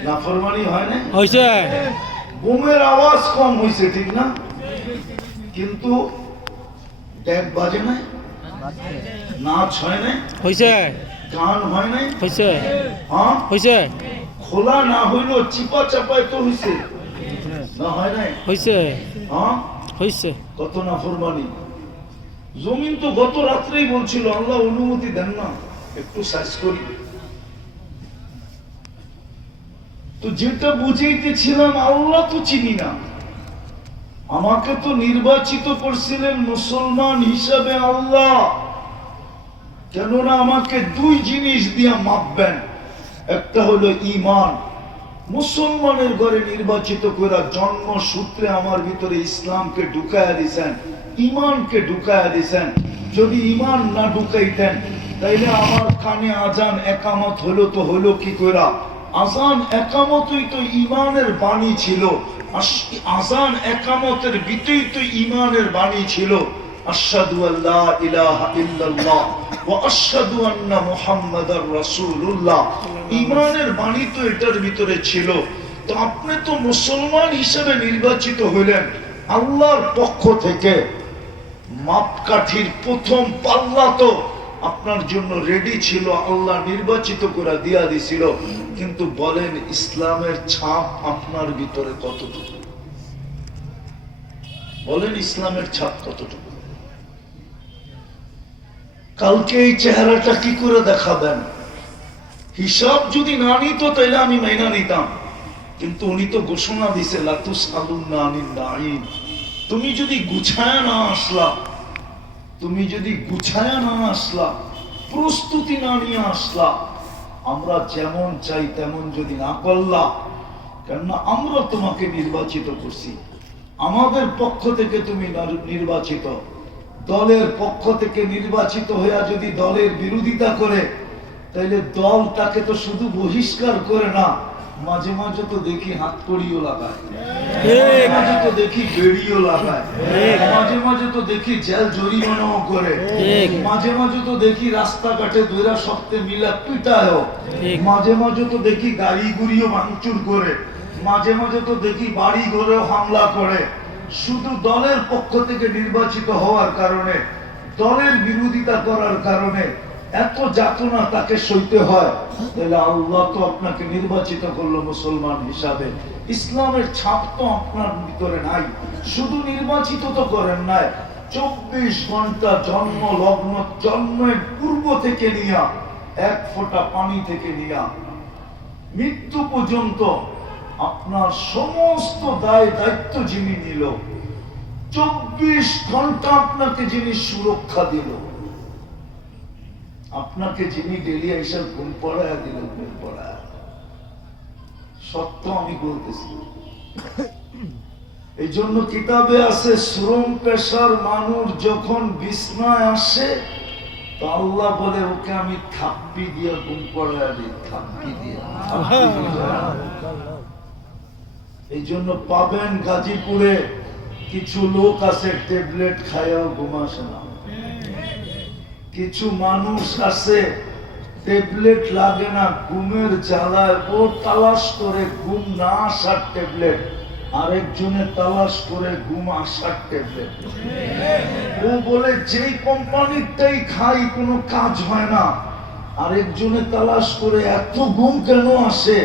নাফরমানি হয় না? হইছে। বোমের আওয়াজ কম হয়েছে, ঠিক না? কিন্তু ড্যাগ বাজে নাই, নাচ হয় নাই, হইছে। গান হয় নাই, হইছে। হ্যাঁ হইছে। খোলা না হইলো চিপা চাপায় তো হইছে না, হয় নাই? হইছে। হ্যাঁ হইছে। কত নাফরমানি। জমিন তো গত রাত্রেই বলছিল আল্লাহ অনুমতি দেন না, একটু সার্চ করি। তো যেটা বুঝাইতেছিলাম, আল্লাহ তো চিনি না, আমাকে তো নির্বাচিত করছিলেন মুসলমান হিসাবে আল্লাহ, কেননা আমাকে দুই জিনিস দিয়া মাপবেন। একটা হলো ঈমান, মুসলমানের ঘরে নির্বাচিত করে জন্মসূত্রে আমার ভিতরে ইসলামকে ঢুকায়া দিয়েছেন, ঈমানকে ঢুকায়া দিয়েছেন। যদি ঈমান না ঢুকাইতেন তাইলে আমার কানে আজান একামত হলো তো হলো কি করে? আজান একামতই তো ঈমানের বাণী ছিল, আজান একামতের ভিতরেই তো ঈমানের বাণী ছিল। আশহাদু আল্লা ইলাহা ইল্লাল্লাহ ওয়া আশহাদু আন্না মুহাম্মাদার রাসূলুল্লাহ, ঈমানের বাণী তো এটার ভিতরে ছিল। তো আপনি তো মুসলমান হিসেবে নির্বাচিত হলেন আল্লাহর পক্ষ থেকে, মাপকাঠির প্রথম পাল্লা তো আপনার জন্য রেডি ছিল, আল্লাহ নির্বাচিত করে দিয়া দিছিল, কিন্তু বলেন ইসলামের ছাপ আপনার ভিতরে কতটুকু? বলেন ইসলামের ছাপ কতটুকু? কালকে এই চেহারাটা কি করে দেখাবেন? হিসাব যদি না নিত তাহলে আমি মাইনা নিতাম, কিন্তু উনি তো ঘোষণা দিছে লাতুস আলুন্না আনিন নাঈম। তুমি যদি গুছায় না আসলা, তুমি যদি গুছায় না আসলা, প্রস্তুতি না নিয়ে আসলা, আমরা যেমন চাই তেমন যদি না করলা, কেননা আমরা তোমাকে নির্বাচিত করছি, আমাদের পক্ষ থেকে তুমি নির্বাচিত, দলের পক্ষ থেকে নির্বাচিত হইয়া যদি দলের বিরোধিতা করে, তাইলে দল তাকে তো শুধু বহিষ্কার করে না, মাঝে মাঝে তো দেখি হাত কড়িও লাগায়, মাঝে তো দেখি বেড়িও লাগায়, মাঝে মাঝে তো দেখি জেল জরিমানাও করে, মাঝে মাঝে তো দেখি রাস্তাঘাটে দৈরা সপ্তে মিলা পিটায়ও, মাঝে মাঝে তো দেখি গাড়ি গুড়িও ভাঙচুর করে, মাঝে মাঝে তো দেখি বাড়ি ঘরেও হামলা করে। শুধু দলের পক্ষ থেকে নির্বাচিত হওয়ার কারণে, দলের বিরোধিতা করার কারণে এত যাতনা তাকে সইতে হয়, তাহলে আল্লাহ তো আপনাকে নির্বাচিত করলো মুসলমান হিসাবে, ইসলামের ছাপ তো আপনার ভিতরে নাই। শুধু নির্বাচিত তো করেন নাই, 24 ঘন্টা জন্ম লগ্ন, জন্মের পূর্ব থেকে নিয়া, এক ফোঁটা পানি থেকে নিয়া মৃত্যু পর্যন্ত আপনার সমস্ত দায় দায়িত্ব যিনি নিল, 24 ঘন্টা আপনাকে যিনি সুরক্ষা দিল, আপনাকে যিনি ডেলি এসে ঘুম পড়ায় দিল, ঘুম পড়ায়, সত্য আমি বলতেছি। এই জন্য কিতাবে আছে, শ্রম পেশার মানুষ যখন বিছনায় আসে, তো আল্লাহ বলে ওকে আমি থাপ্পি দিয়ে ঘুম পড়ায় দিই, থাপ্পি দিয়ে। এই জন্য পাবেন গাজীপুরে কিছু লোক আছে ট্যাবলেট খায়াও ঘুমাসে না, কিছু মানুষ আছে ট্যাবলেট লাগে না, ঘুমের জ্বালায় ও তালাশ করে ঘুম না আসার ট্যাবলেট, আরেকজনের তালাশ করে ঘুম আসার ট্যাবলেট। ও বলে যেই কোম্পানিটাই খাই কোনো কাজ হয় না, আরেকজনের তালাশ করে এত ঘুম কেন আসে,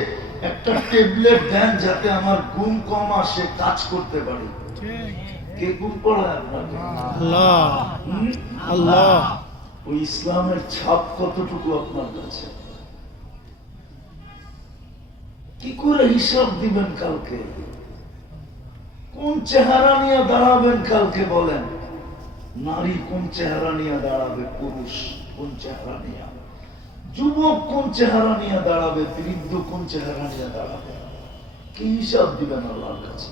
একটা ট্যাবলেট দেন যাতে আমার ঘুম কম আসে, কাজ করতে পারি। কে ঘুম পড়ায় আপনাকে? আল্লাহ। আল্লাহ। ওই ইসলামের ছাপ কতটুকু আপনার কাছে? কি করে হিসাব দিবেন কালকে? কোন চেহারা নিয়ে দাঁড়াবেন কালকে? বলেন, নারী কোন চেহারা নিয়ে দাঁড়াবে, পুরুষ কোন চেহারা নিয়ে, যুবক কোন চেহারা নিয়ে দাঁড়াবে, বৃদ্ধ কোন চেহারা নিয়ে দাঁড়াবে? কি হিসাব দিবেন আল্লাহর কাছে?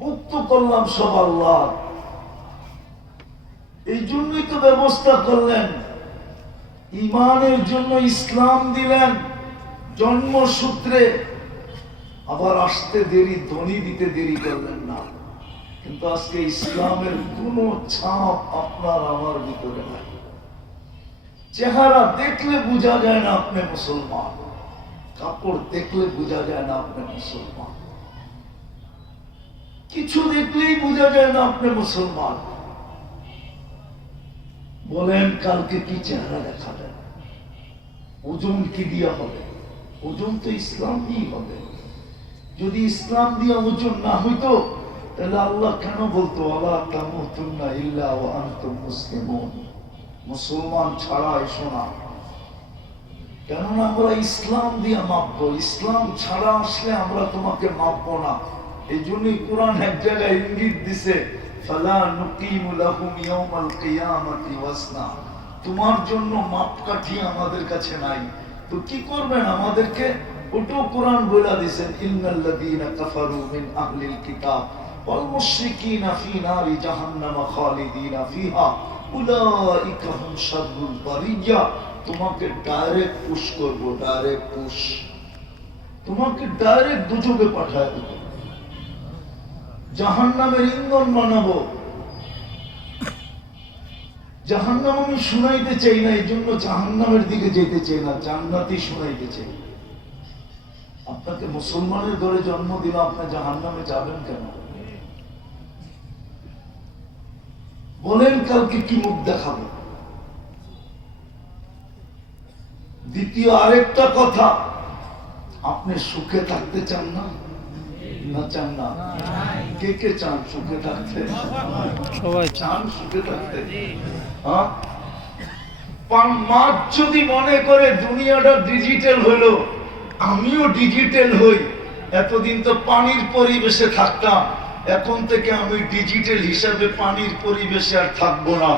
মুক্ত করলাম সব আল্লাহ, এই জন্যই তো ব্যবস্থা করলেন, ইমানের জন্য ইসলাম দিলেন জন্মসূত্রে, আবার আসতে দেরি, ধনী দিতে দেরি করলেন না। কিন্তু আজকে ইসলামের কোন ছাপ আপনার আমার ভিতরে নাই। চেহারা দেখলে বোঝা যায় না আপনি মুসলমান, কাপড় দেখলে বোঝা যায় না আপনি মুসলমান, কিছু দেখলেই বোঝা যায় না আপনি মুসলমান। বলেন কালকে কি চেহারা দেখাবেন? ওজন কি দিয়া হবে? ওজন তো ইসলাম দিয়েই হবে। যদি ইসলাম দিয়ে ওজন না হইতো, তাহলে আল্লাহ কেন বলতো ওয়ালা তামুতুন্না ইল্লা ওয়া আনতুম মুসলিমুন, মুসলমান ছাড়া এসো না? কেননা আমরা ইসলাম দিয়ে মাপবো, ইসলাম ছাড়া আসলে আমরা তোমাকে মাপবো না। এই জন্যই কোরআন এক জায়গায় ইঙ্গিত দিছে, ফালা নুকিমু লাহুম ইয়াউমাল কিয়ামাতি ওয়াজনা, তোমার জন্য মাপকাঠি আমাদের কাছে নাই। তো কি করবেন আমাদেরকে? ওটাও কোরআন বলে দিয়েছেন, ইন্নাল্লাযীনা কাফারু মিন আহলিল কিতাব ওয়াল মুশরিকিনা ফি নারি জাহান্নাম খালিদিনা ফিহা উলাইকা হুম শাররুল বারিয়া। তোমাকে ডাইরেক্ট পুশ করব, ডাইরেক্ট পুশ, তোমাকে ডাইরেক্ট দুজকে পাঠায় দেব, জাহান্নামের ইন্ধন বানাবো। জাহান্নাম আমি শুনাইতে চাই না, এই জন্য জাহান্নামের দিকে যেতে চাই না, জান্নাতই শুনাইতে চাই। আপনাকে মুসলমানের ঘরে জন্ম দিলাম, আপনি জাহান্নামে যাবেন কেন? বলেন কালকে কি মুখ দেখাবো? দ্বিতীয় আরেকটা কথা, আপনি সুখে থাকতে চান না? না চান না? কে কে চান সুখে থাকতে? সবাই চান সুখে থাকতে? হ্যাঁ, মাছ যদি মনে করে দুনিয়াটা ডিজিটাল হলো, আমিও ডিজিটাল হই, এতদিন তো পানির পরিবেশে থাকতাম, এখন থেকে আমি ডিজিটাল হিসাবে পানির পরিবেশে আর থাকবো না,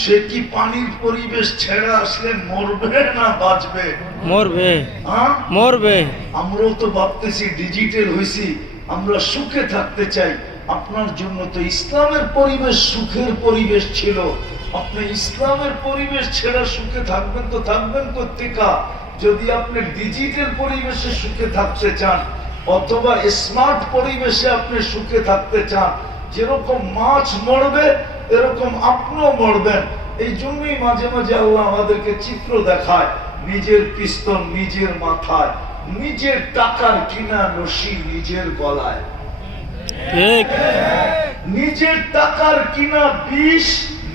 সে কি পানির পরিবেশ ছেড়ে আসলে মরবে না বাঁচবে? মরবে, হ্যাঁ মরবে। আমরাও তো ভাবতেছি ডিজিটাল হইছি, আমরা সুখে থাকতে চাই। আপনার জন্য তো ইসলামের পরিবেশ সুখের পরিবেশ ছিল, আপনি ইসলামের পরিবেশ ছেড়ে সুখে থাকবেন তো থাকবেন কোত্থেকা? যদি আপনি ডিজিটাল পরিবেশে সুখে থাকতে চান অথবা স্মার্ট পরিবেশে আপনি সুখে থাকতে চান, যেরকম মাছ মরবে এরকম আপনিও মরবেন। এই জন্যই মাঝে মাঝে আল্লাহ আমাদেরকে চিত্র দেখায়, নিজের পিস্তল নিজের মাথায়, নিজের টাকার কিনা রশি নিজের গলায়, ঠিক। নিজের টাকার কিনা বিষ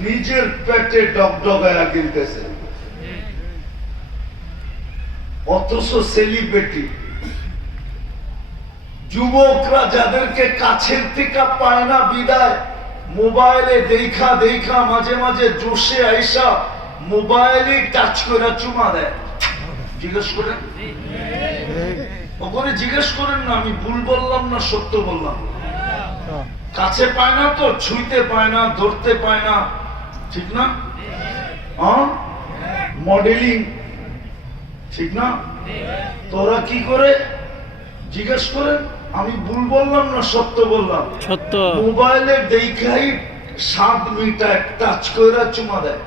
নিজের পেটে ডগডগায়া গিলতেছে। অথচ সেলিব্রিটি যুবকরা যাদেরকে কাছের থেকে পায় না বিদায়, মোবাইলে দেখা দেখা মাঝে মাঝে জোশে আইসা মোবাইলে টাচ করে চুমা দেয়। জিজ্ঞেস করেন, ওখানে জিজ্ঞেস করেন না আমি ভুল বললাম না সত্য বললাম? কাছে পায় না তো, ছুঁইতে পায় না, ধরতে পায় না, ঠিক না? মডেলিং, ঠিক না? তোরা কি করে জিজ্ঞেস করেন আমি ভুল বললাম না সত্য বললাম? সত্য। মোবাইলে দেখাই 7 মিনিট টাচ করে চুমা দেয়।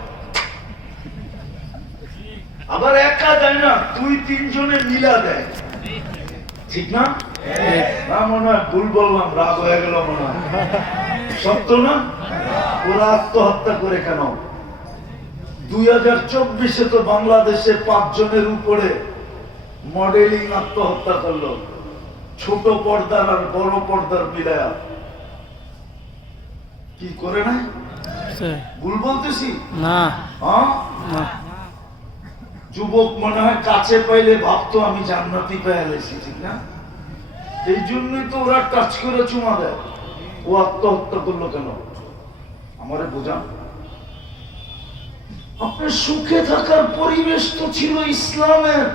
আবার একা দেয় না, 2-3 জনে মিলা দেয়, ঠিক না? না মনে হয় ভুল বললাম, রাগ হয়ে গেল মনে হয়, সত্য না? ওরা আত্মহত্যা করে কেন? 2024-এ তো বাংলাদেশে 5 জনের উপরে মডেলিং আত্মহত্যা করলো, ছোট পর্দার আর বড় পর্দার মিলায়া। কি করে না? ভুল বলতেছি না? যুবক মনে হয় কাছে পাইলে ভাবতো আমি জান্নাতি পেয়ে গেছি, ঠিক না? এই জন্যই তো ওরা টাচ করে চুমা দেয়। ও আত্মহত্যা করলো কেন? আমারে বোঝান। আপনার সুখে থাকার পরিবেশ তো ছিল ইসলামের,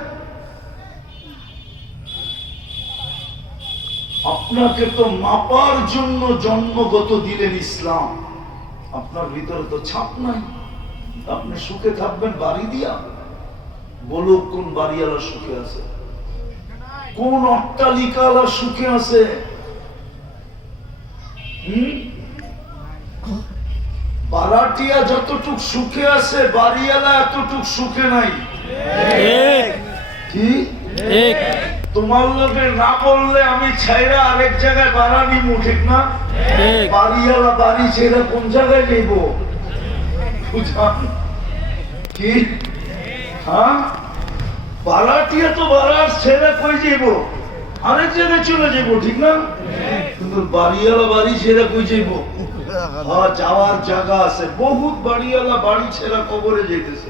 আপনাকে তো মাপার জন্য জন্মগত দিলেন ইসলাম, আপনার ভিতরে তো ছাপ নাই। আপনি সুখে থাকবেন বাড়ি দিয়া? বলো কোন বাড়িওয়ালা সুখে আছে, কোন অট্টালিকাওয়ালা সুখে আছে? বারাটিয়া যতটুক সুখে আছে বাড়িওয়ালা এতটুক সুখে নাই। কি তোমার লোকে না বললে আমি ছাইরা আরেক জায়গায় বাড়া নিবো, ঠিক না? বাড়িওয়ালা বাড়ি ছেড়ে কোন জায়গায় নেব? বুঝান কি? হ্যাঁ, বারাটিয়া তো বাড়ার ছেড়ে কই যাব? আরেক জায়গায় চলে যাব, ঠিক না? কিন্তু বাড়িওয়ালা বাড়ি ছেড়ে কই যাব? হ্যাঁ, যাওয়ার জায়গা আছে। বহুত বাড়িওয়ালা বাড়ি ছেড়ে কবরে যেতেছে,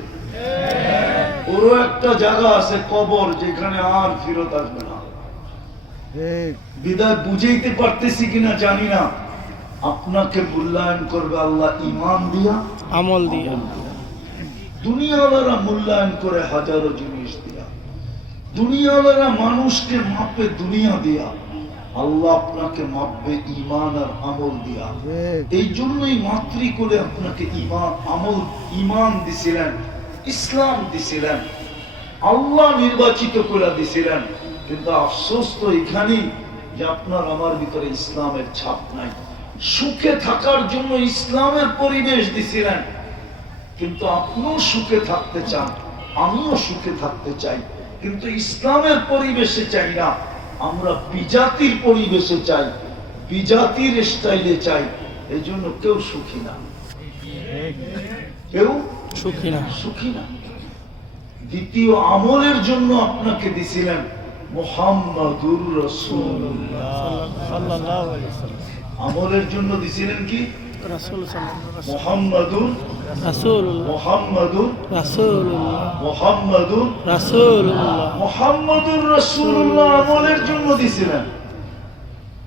ওরও একটা জায়গা আছে কবর, যেখানে আর ফিরত আসবে না। বিদায় বুঝাইতে পারতেছি কিনা জানি না। আপনাকে মূল্যায়ন করবে আল্লাহ ইমান দিয়া, আমল দিয়া। দুনিয়াওয়ালারা মূল্যায়ন করে হাজারো জিনিস দিয়া, দুনিয়াওয়ালারা মানুষকে মাপে দুনিয়া দিয়া, আল্লাহ আপনাকে মাপবে ইমান আর আমল দিয়া। এই জন্যই মাতৃকুলে আপনাকে ইমান দিছিলেন, ইসলাম দিছিলেন, আল্লাহ নির্বাচিত করে দিছিলেন। কিন্তু আফসোস তো এখানেই যে আপনার আমার ভিতরে ইসলামের ছাপ নাই। সুখে থাকার জন্য ইসলামের পরিবেশ দিছিলেন, কিন্তু আপনিও সুখে থাকতে চান, আমিও সুখে থাকতে চাই, কিন্তু ইসলামের পরিবেশে চাই না, আমরা বিজাতির পরিবেশে চাই, বিজাতির স্টাইলে চাই। এই জন্য কেউ সুখী না, কেউ সুখী না, সুখী না। দ্বিতীয় আমলের জন্য আপনাকে দিছিলেন মুহাম্মাদুর রাসূলুল্লাহ সাল্লাল্লাহু আলাইহি ওয়াসাল্লাম। আমলের জন্য দিছিলেন কি? রাসূল সাল্লাল্লাহু মুহাম্মাদুর রাসূলুল্লাহ মুহাম্মাদুর রাসূলুল্লাহ মুহাম্মাদুর রাসূলুল্লাহ মুহাম্মাদুর রাসূলুল্লাহ আমলের জন্য দিছিলেন।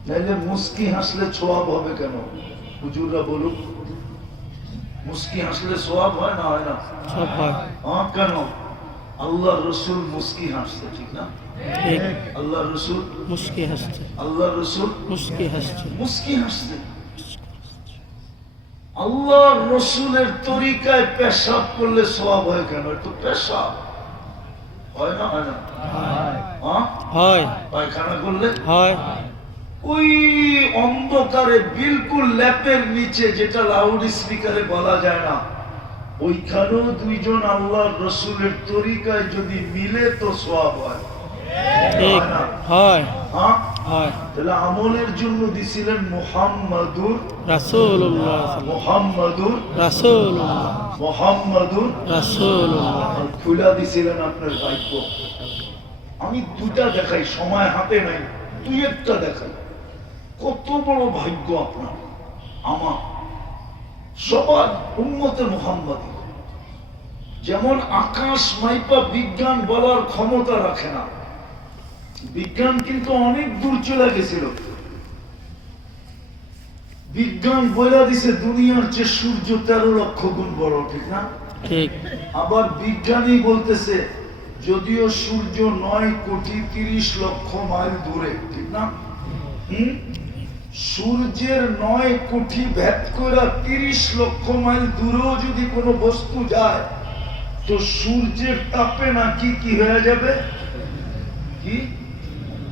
তাইলে মুস্কি হাসলে সওয়াব হবে কেন? হুজুররা বলুন, মুস্কি হাসলে সওয়াব হয় না? হয় না? সব হয় কেন? আল্লাহ রসুল মুস্কি হাসছে, ঠিক না? ঠিক আল্লাহ রসুল মুস্কি হাসছে আল্লাহ রসুল মুস্কি হাসছে মুস্কি হাসছে। আল্লাহ রসুলের তরিকায় পেশাব করলে সওয়াব হয় কেন? একটু পেশাব হয় না? হয় না? হয় পায়খানা করলে হয় ওই অন্ধকারে বিলকুল ল্যাপের নিচে, যেটা লাউড স্পিকারে বলা যায় না, ওইখানেও দুইজন আল্লাহ রসুলের তরিকায় যদি মিলে তো সওয়াব হয়। ঠিক হয় হয়। তাহলে আমলের জন্য দিছিলেন মুহাম্মাদুর রাসূলুল্লাহ মুহাম্মাদুর রাসূলুল্লাহ মুহাম্মাদুর রাসূলুল্লাহ আর খুলা দিছিলেন আপনার ভাগ্য। আমি দুটা দেখাই, সময় হাতে নাই, দুই একটা দেখাই। কত বড় ভাগ্য আপনার, আমার, সবার উম্মতে মুহাম্মাদী। যেমন আকাশ মাইপা বিজ্ঞান বলার ক্ষমতা রাখে না, বিজ্ঞান কিন্তু অনেক দূর চলে গেছিল। বিজ্ঞান বলে দিছে দুনিয়ার যে সূর্য 13 লক্ষ গুণ বড়, ঠিক না? ঠিক আবার বিজ্ঞানী বলতেছে যদিও সূর্য 9,30,00,000 মাইল দূরে, ঠিক না? সূর্যের 9 কোটি ভেদ করে 30 লক্ষ মাইল দূরেও যদি কোনো বস্তু যায় তো সূর্যের তাপে নাকি কি হয়ে যাবে? কি?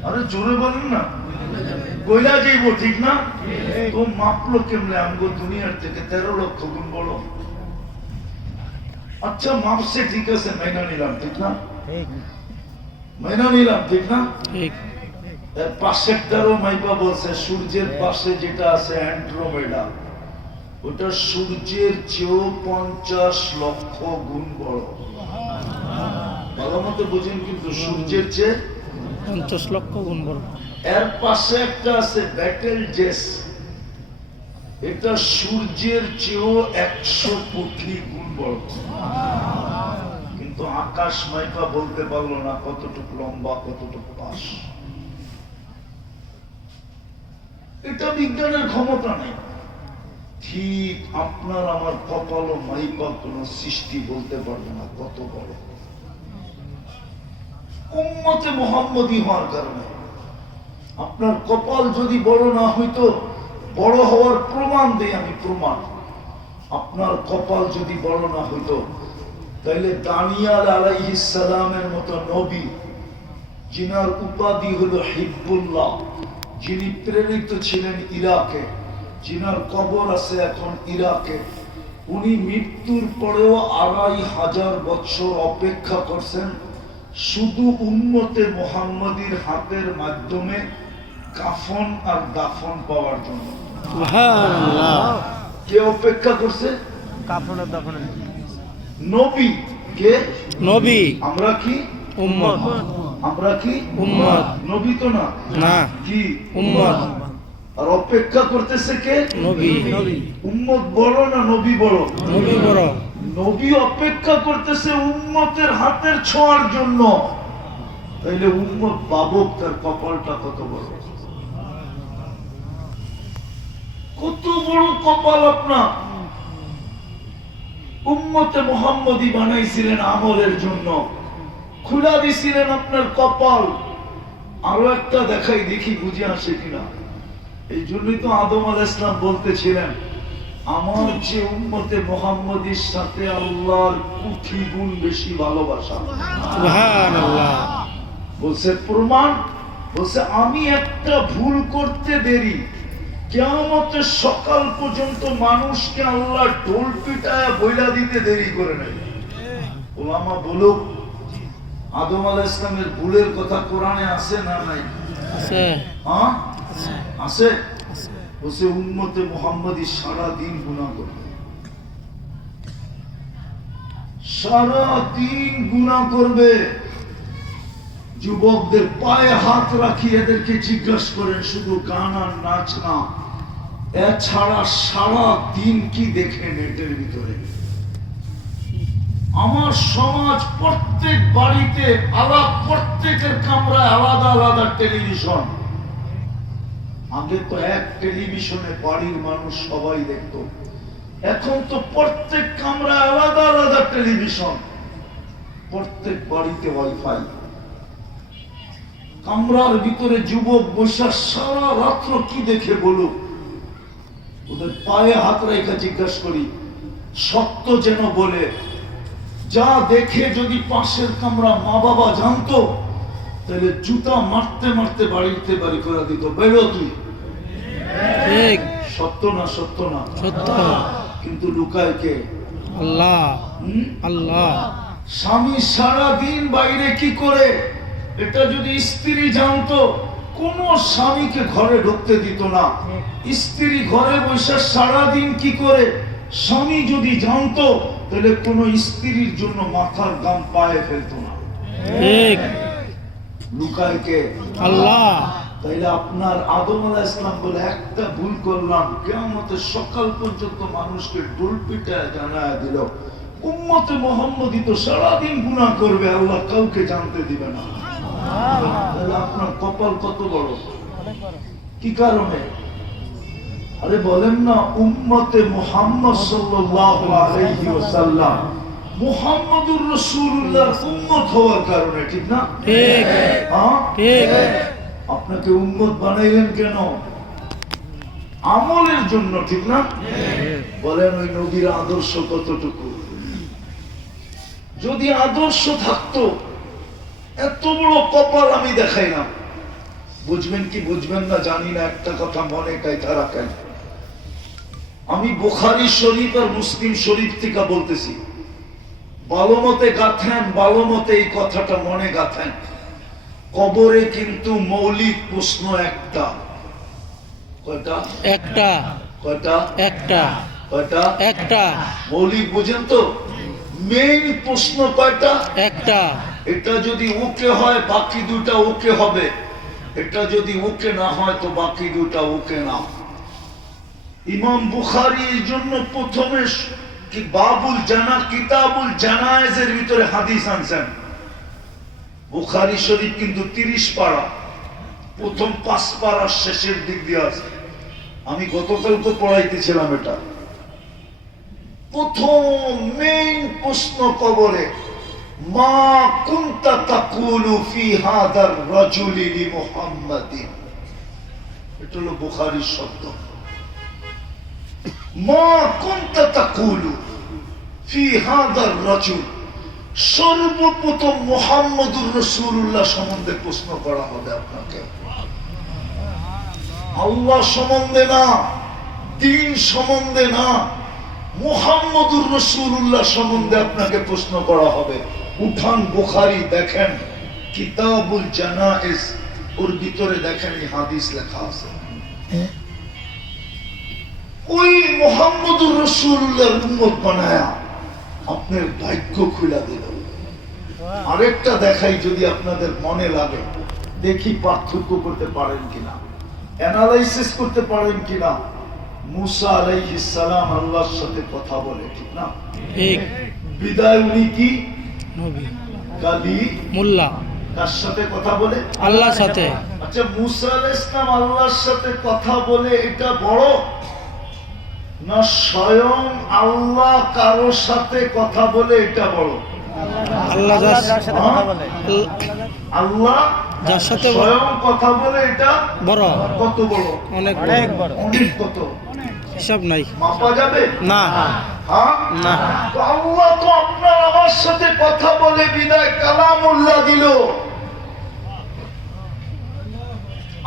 আরে জোরে বলেন না, গইলা যাইব, ঠিক না? তো মাপলো কেমনে? আমগো দুনিয়ার থেকে 13 লক্ষ গুণ বড়। আচ্ছা মাপছে, ঠিক আছে, মাইনা নিলাম, ঠিক না? মাইনা নিলাম, ঠিক না? ঠিক এর পাশেরটারও মাইপা বলছে সূর্যের পাশে যেটা আছে অ্যান্ড্রোমেডা, ওটা সূর্যের চেয়েও 50 লক্ষ গুণ বড়। ভালো মতো বুঝেন কিন্তু, সূর্যের চেয়ে 50 লক্ষ গুণ বড়। এর পাশে একটা আছে ব্যাটেল জেস, এটা সূর্যের চেয়েও 100 কোটি গুণ বড়। কিন্তু আকাশ মাইপা বলতে পারলো না কতটুকু লম্বা, কতটুকু পাশ। এটা বিজ্ঞানের ক্ষমতা নেই। ঠিক আপনার আমার কপালও মাইপা কোন সৃষ্টি বলতে পারবে না কত বড়। উম্মতে মুহাম্মদী হওয়ার কারণে আপনার কপাল যদি বড় না হইতো, বড় হওয়ার প্রমাণ দেই আমি, প্রমাণ। আপনার কপাল যদি বড় না হইতো তাইলে দানিয়াল আলাইহিস সালামের মতো নবী, যিনার উপাধি হলো হিব্বুল্লাহ, যিনি প্রেরিত ছিলেন ইরাকে, যিনার কবর আছে এখন ইরাকে, উনি মৃত্যুর পরেও 2500 বছর অপেক্ষা করছেন শুধু উম্মতে মুহাম্মদীর হাতের মাধ্যমে কাফন আর দাফন পাওয়ার জন্য। সুবহানাল্লাহ। কে অপেক্ষা করছে? কাফনের দাফনের নবী। কে? নবী। আমরা কি উম্মত। আমরা কি উম্মত। নবী তো না, না কি উম্মত। আর অপেক্ষা করতেছে কে? নবী। উম্মত বড় না নবী বড়? নবী বড়। নবী অপেক্ষা করতেছে উম্মতের হাতের ছোঁয়ার জন্য। তাইলে উম্মত বাবক, তার কপালটা কত বড়, কত বড় কপাল আপনার। উম্মতে মুহাম্মদী বানাইছিলেন আমলের জন্য, খুলা দিছিলেন আপনার কপাল। আরো একটা দেখাই, দেখি বুঝে আসে কিনা। এই জন্যই তো আদম আলাইহিস সালাম বলতেছিলেন আমার যে উম্মতে মুহাম্মদীর সাথে আল্লাহর কোটি গুণ বেশি ভালোবাসা। সুবহানাল্লাহ। বলছে প্রমাণ, বলছে আমি একটা ভুল করতে দেরি, কিয়ামতের সকাল পর্যন্ত মানুষকে আল্লাহ ঢোল পিটায় বইলা দিতে দেরি করে নাই। ওলামা বলুক, আদম আলাইহিস সালামের ভুলের কথা কোরআনে আছে না নাই? আছে। হ্যাঁ আছে। বলছে উম্মতে মুহাম্মদী সারা দিন গুনাহ করবে, সারা দিন গুনাহ করবে। যুবকদের পায়ে হাত রাখি, এদেরকে জিজ্ঞাসা করেন, শুধু গান আর নাচ না, এছাড়া সারা দিন কি দেখে নেটের ভিতরে। আমার সমাজ প্রত্যেক বাড়িতে প্রত্যেকের কামরায় আলাদা আলাদা টেলিভিশন। আগে তো এক টেলিভিশনে বাড়ির মানুষ সবাই দেখত, এখন তো প্রত্যেক কামরায় আলাদা আলাদা টেলিভিশন, প্রত্যেক বাড়িতে ওয়াইফাই। কামরার ভিতরে যুবক বসে সারা রাত্র কি দেখে বলুক, ওদের পায়ে হাত রেখে জিজ্ঞাসা করি, সত্য যেন বলে। যা দেখে যদি পাশের কামরা মা বাবা জানতো, তাহলে জুতা মারতে মারতে বাড়িতে বাড়ি করে দিত, বেরো তুই। ঠিক, সত্য না? সত্য না? সত্য। কিন্তু লুকায় কে? আল্লাহ, আল্লাহ। স্বামী সারা দিন বাইরে কি করে, এটা যদি স্ত্রী জানতো, কোন স্বামীকে ঘরে ঢুকতে দিত না। স্ত্রী ঘরে বসে সারা দিন কি করে, স্বামী যদি জানতো, তাহলে কোন স্ত্রীর জন্য মাথার দাম পায়ে ফেলতো না। ঠিক, লুকায় কে? আল্লাহ। তাইলে আপনার আদম আলাইহিস সালাম বলে একটা ভুল করলাম, কিয়ামতের সকাল পর্যন্ত মানুষকে ডুল পিটায় জানায় দিল, উম্মতে মুহাম্মদী তো সারাদিন গুনাহ করবে, আল্লাহ কাউকে জানতে দিবে না। তাহলে আপনার কপাল কত বড়! কি কারণে? আরে বলেন না, উম্মতে মুহাম্মদ সাল্লাল্লাহু আলাইহি ওয়াসাল্লাম মুহাম্মদুর রাসূলুল্লাহর উম্মত হওয়ার কারণে, ঠিক না? ঠিক, হ্যাঁ, ঠিক। আপনাকে উম্মত বানাইলেন কেন? আমলের জন্য, ঠিক না? বলেন ওই নবীর আদর্শ কতটুকু? যদি আদর্শ থাকতো, এত বড় কপাল আমি দেখাইলাম, বুঝবেন কি বুঝবেন না জানি না, একটা কথা মনে কাইটা রাখেন। আমি বুখারী শরীফ আর মুসলিম শরীফ থেকে বলতেছি, ভালো মতে গাঁথেন, ভালো মতে এই কথাটা মনে গাঁথেন। কবরে কিন্তু মৌলিক প্রশ্ন একটা। কয়টা? একটা, কয়টা? একটা, কয়টা? একটা। মৌলিক বুঝেন তো? মেইন প্রশ্ন কয়টা? একটা। এটা যদি ওকে হয়, বাকি দুটা ওকে হবে। এটা যদি ওকে না হয়, তো বাকি দুটা ওকে না। ইমাম বুখারী এর জন্য প্রথমে কি বাবুল জানা, কিতাবুল জানায়েজের ভিতরে হাদিস আনছেন। বুখারী শরীফ কিন্তু 30 পারা, প্রথম 5 পারার শেষের দিক দিয়ে আছে। আমি গতকালকে পড়াইতেছিলাম এটা। প্রথম মেইন প্রশ্ন কবরে, মা কুনতা তাকুলু ফি হাদার রাজুলি লি মুহাম্মাদিন। এটা হলো বুখারীর শব্দ। মা কুনতা তাকুলু ফি হাদার রাজুল। সর্বপ্রথম মুহাম্মদুর রাসূলুল্লাহ সম্বন্ধে প্রশ্ন করা হবে আপনাকে, আল্লাহ সম্বন্ধে না, দ্বীন সম্বন্ধে না, মুহাম্মদুর রাসূলুল্লাহ সম্বন্ধে আপনাকে প্রশ্ন করা হবে। উঠান বুখারী, দেখেন কিতাবুল জানায়েজ, ওর ভিতরে দেখেন এই হাদিস লেখা আছে। ওই মুহাম্মদুর রাসূলুল্লাহর উম্মত বানায়া আপনার ভাগ্য খুলে দিল। আরেকটা দেখাই, যদি আপনাদের মনে লাগে, দেখি পার্থক্য করতে পারেন কিনা, অ্যানালাইসিস করতে পারেন কিনা। মুসা আলাইহিস সালাম আল্লাহর সাথে কথা বলে, ঠিক না? ঠিক। বিদায় উনি কি নবী, কালি মোল্লা। কার সাথে কথা বলে? আল্লাহর সাথে। আচ্ছা, মুসা আলাইহিস সালাম আল্লাহর সাথে কথা বলে এটা বড়, না স্বয়ং আল্লাহ কারোর সাথে কথা বলে এটা বড়? আল্লাহ যার সাথে কথা বলে, আল্লাহ যার সাথে স্বয়ং কথা বলে এটা বড়। কত বড়? অনেক বড়। অনেক। কত? হিসাব নাই। মাপা যাবে না, হ্যাঁ না। তো আল্লাহ তো আপনার আমার সাথে কথা বলে বিদায় কালামুল্লাহ দিল।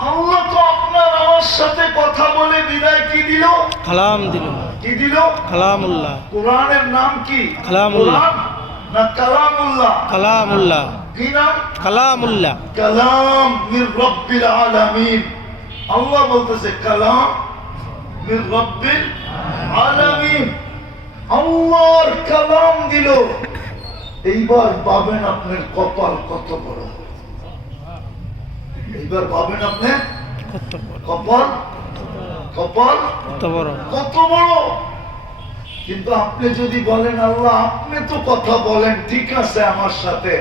আল্লাহ তো আপনার আমার সাথে কথা বলে বিদায় কি দিল? কালাম দিল। কি দিল? কালামুল্লাহ। কোরআনের নাম কি? কালামুল্লাহ। কোরআন না কালামুল্লাহ? কালামুল্লাহ। কি নাম? কালামুল্লাহ। কালাম মির রব্বিল আলামিন। আল্লাহ বলতেছে কালাম মির রব্বিল আলামিন। আল্লাহর কালাম দিল। এইবার পাবেন আপনার কপাল কত বড়। এইবার পাবেন আপনি কত বড়। কপাল কপাল কত বড়, কত বড়। কিন্তু আপনি যদি বলেন আল্লাহ আপনি তো কথা বলেন ঠিক আছে আমার সাথে,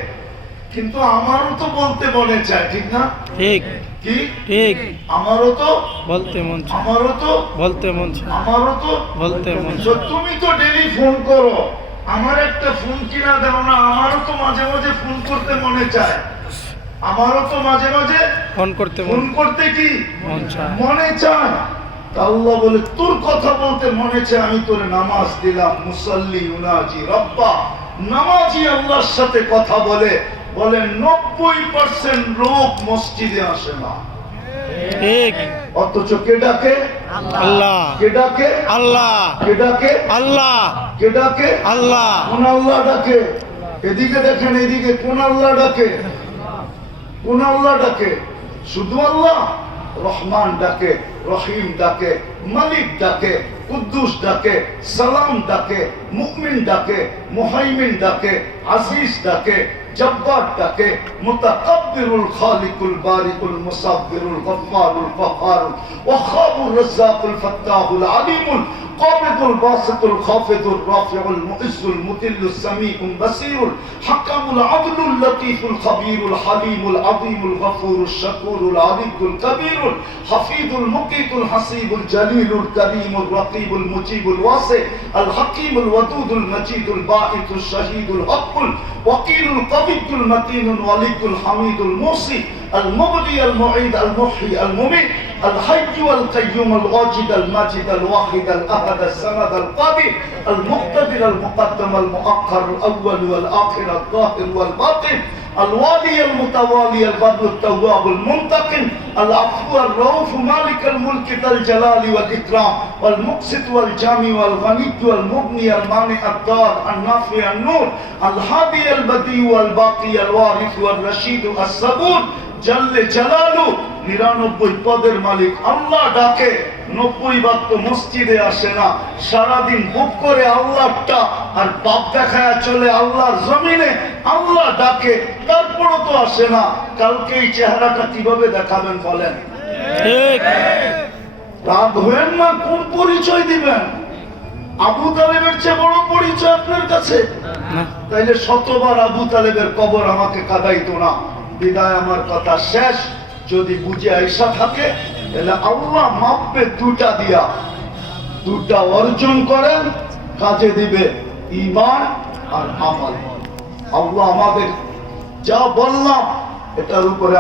কিন্তু আমারও তো বলতে মনে চায়, ঠিক না? ঠিক কি ঠিক, আমারও তো বলতে মন চায়, আমারও তো বলতে মন চায়, আমারও তো বলতে মন তো চায়। তুমি তো ডেলি ফোন করো, আমার একটা ফোন কিনা দাও না, আমারও তো মাঝে মাঝে ফোন করতে মনে চায়, আমারও তো মাঝে মাঝে ফোন করতে ফোন করতে কি মন চায়। মনে চায়। তা আল্লাহ বলে তোর কথা বলতে মনে চায়, আমি তোরে নামাজ দিলাম। মুসাল্লি উনাজি রব্বা, নামাজি আল্লাহর সাথে কথা বলে। বলেন 90% লোক মসজিদে আসে না, ঠিক, অথচ কে ডাকে? আল্লাহ, কে ডাকে? আল্লাহ, কে ডাকে? আল্লাহ, কে ডাকে? আল্লাহ। কোন আল্লাহ ডাকে? এদিকে দেখেন, এদিকে কোন আল্লাহ ডাকে? কোন আল্লাহ ডাকে? শুধু আল্লাহ? রহমান ডাকে, রহিম ডাকে, মালিক ডাকে, কুদ্দুস ডাকে, সালাম ডাকে, মুমিন ডাকে, মুহাইমিন ডাকে, আজিজ ডাকে, জব্বার ডাকে, মুতাকাব্বিরুল খালিকুল বারিকুল মুসাব্বিরুল গফফারুল ফাক্কারুল ওয়াহাবুর রাজ্জাকুল ফাত্তাহুল আলিমুল قابض الباسط الخافض الرافع المعز المذل السميع البصير الحكم العدل اللطيف الخبير الحليم العظيم الغفور الشكور العلي الكبير الحفيظ المقيت الحسيب الجليل الكريم الرقيب المجيب الواسع الحكيم الودود المجيد الباعث الشهيد الحق الوكيل القوي المتين الولي الحميد الموصي المبدي المعيد المحيي المميت الحي والقيوم الواجد الماجد الواحد الأحد الصمد القادر المقتدر المقدم المؤخر الأول والآخر الظاهر والباطن الوالي المتوالي البر التواب المنتقم العفو الرؤوف مالك الملك ذا الجلال والإكرام والمقسط والجامع والغني والمغني المانع الضار النافع النور الهادي البديع والباقي الوارث والرشيد الصبور জাল্লে জালালু 99 পদের মালিক আল্লাহ ডাকে। 90 বার তো মসজিদে আসে না, সারাদিন বুক করে আল্লাহটা আর বাপ দেখায় চলে আল্লাহর জমিনে। আল্লাহ ডাকে, তারপরও তো আসে না। কালকে এই চেহারাটা কিভাবে দেখাবেন বলেন? ঠিক, রাগ হবেন না, কোন পরিচয় দিবেন? আবু তালেবের চেয়ে বড় পরিচয় আপনার কাছে? না, তাইলে শতবার আবু তালেবের কবর আমাকে কাঁদাইতো না। বিদায় আমার কথা শেষ। যদি বুঝে আইসা থাকে তাহলে আল্লাহ মাপবে দুটা দিয়া, দুটা অর্জন করেন, কাজে দিবে ঈমান আর আমল। আল্লাহ আমাদের যা বললাম এটার উপরে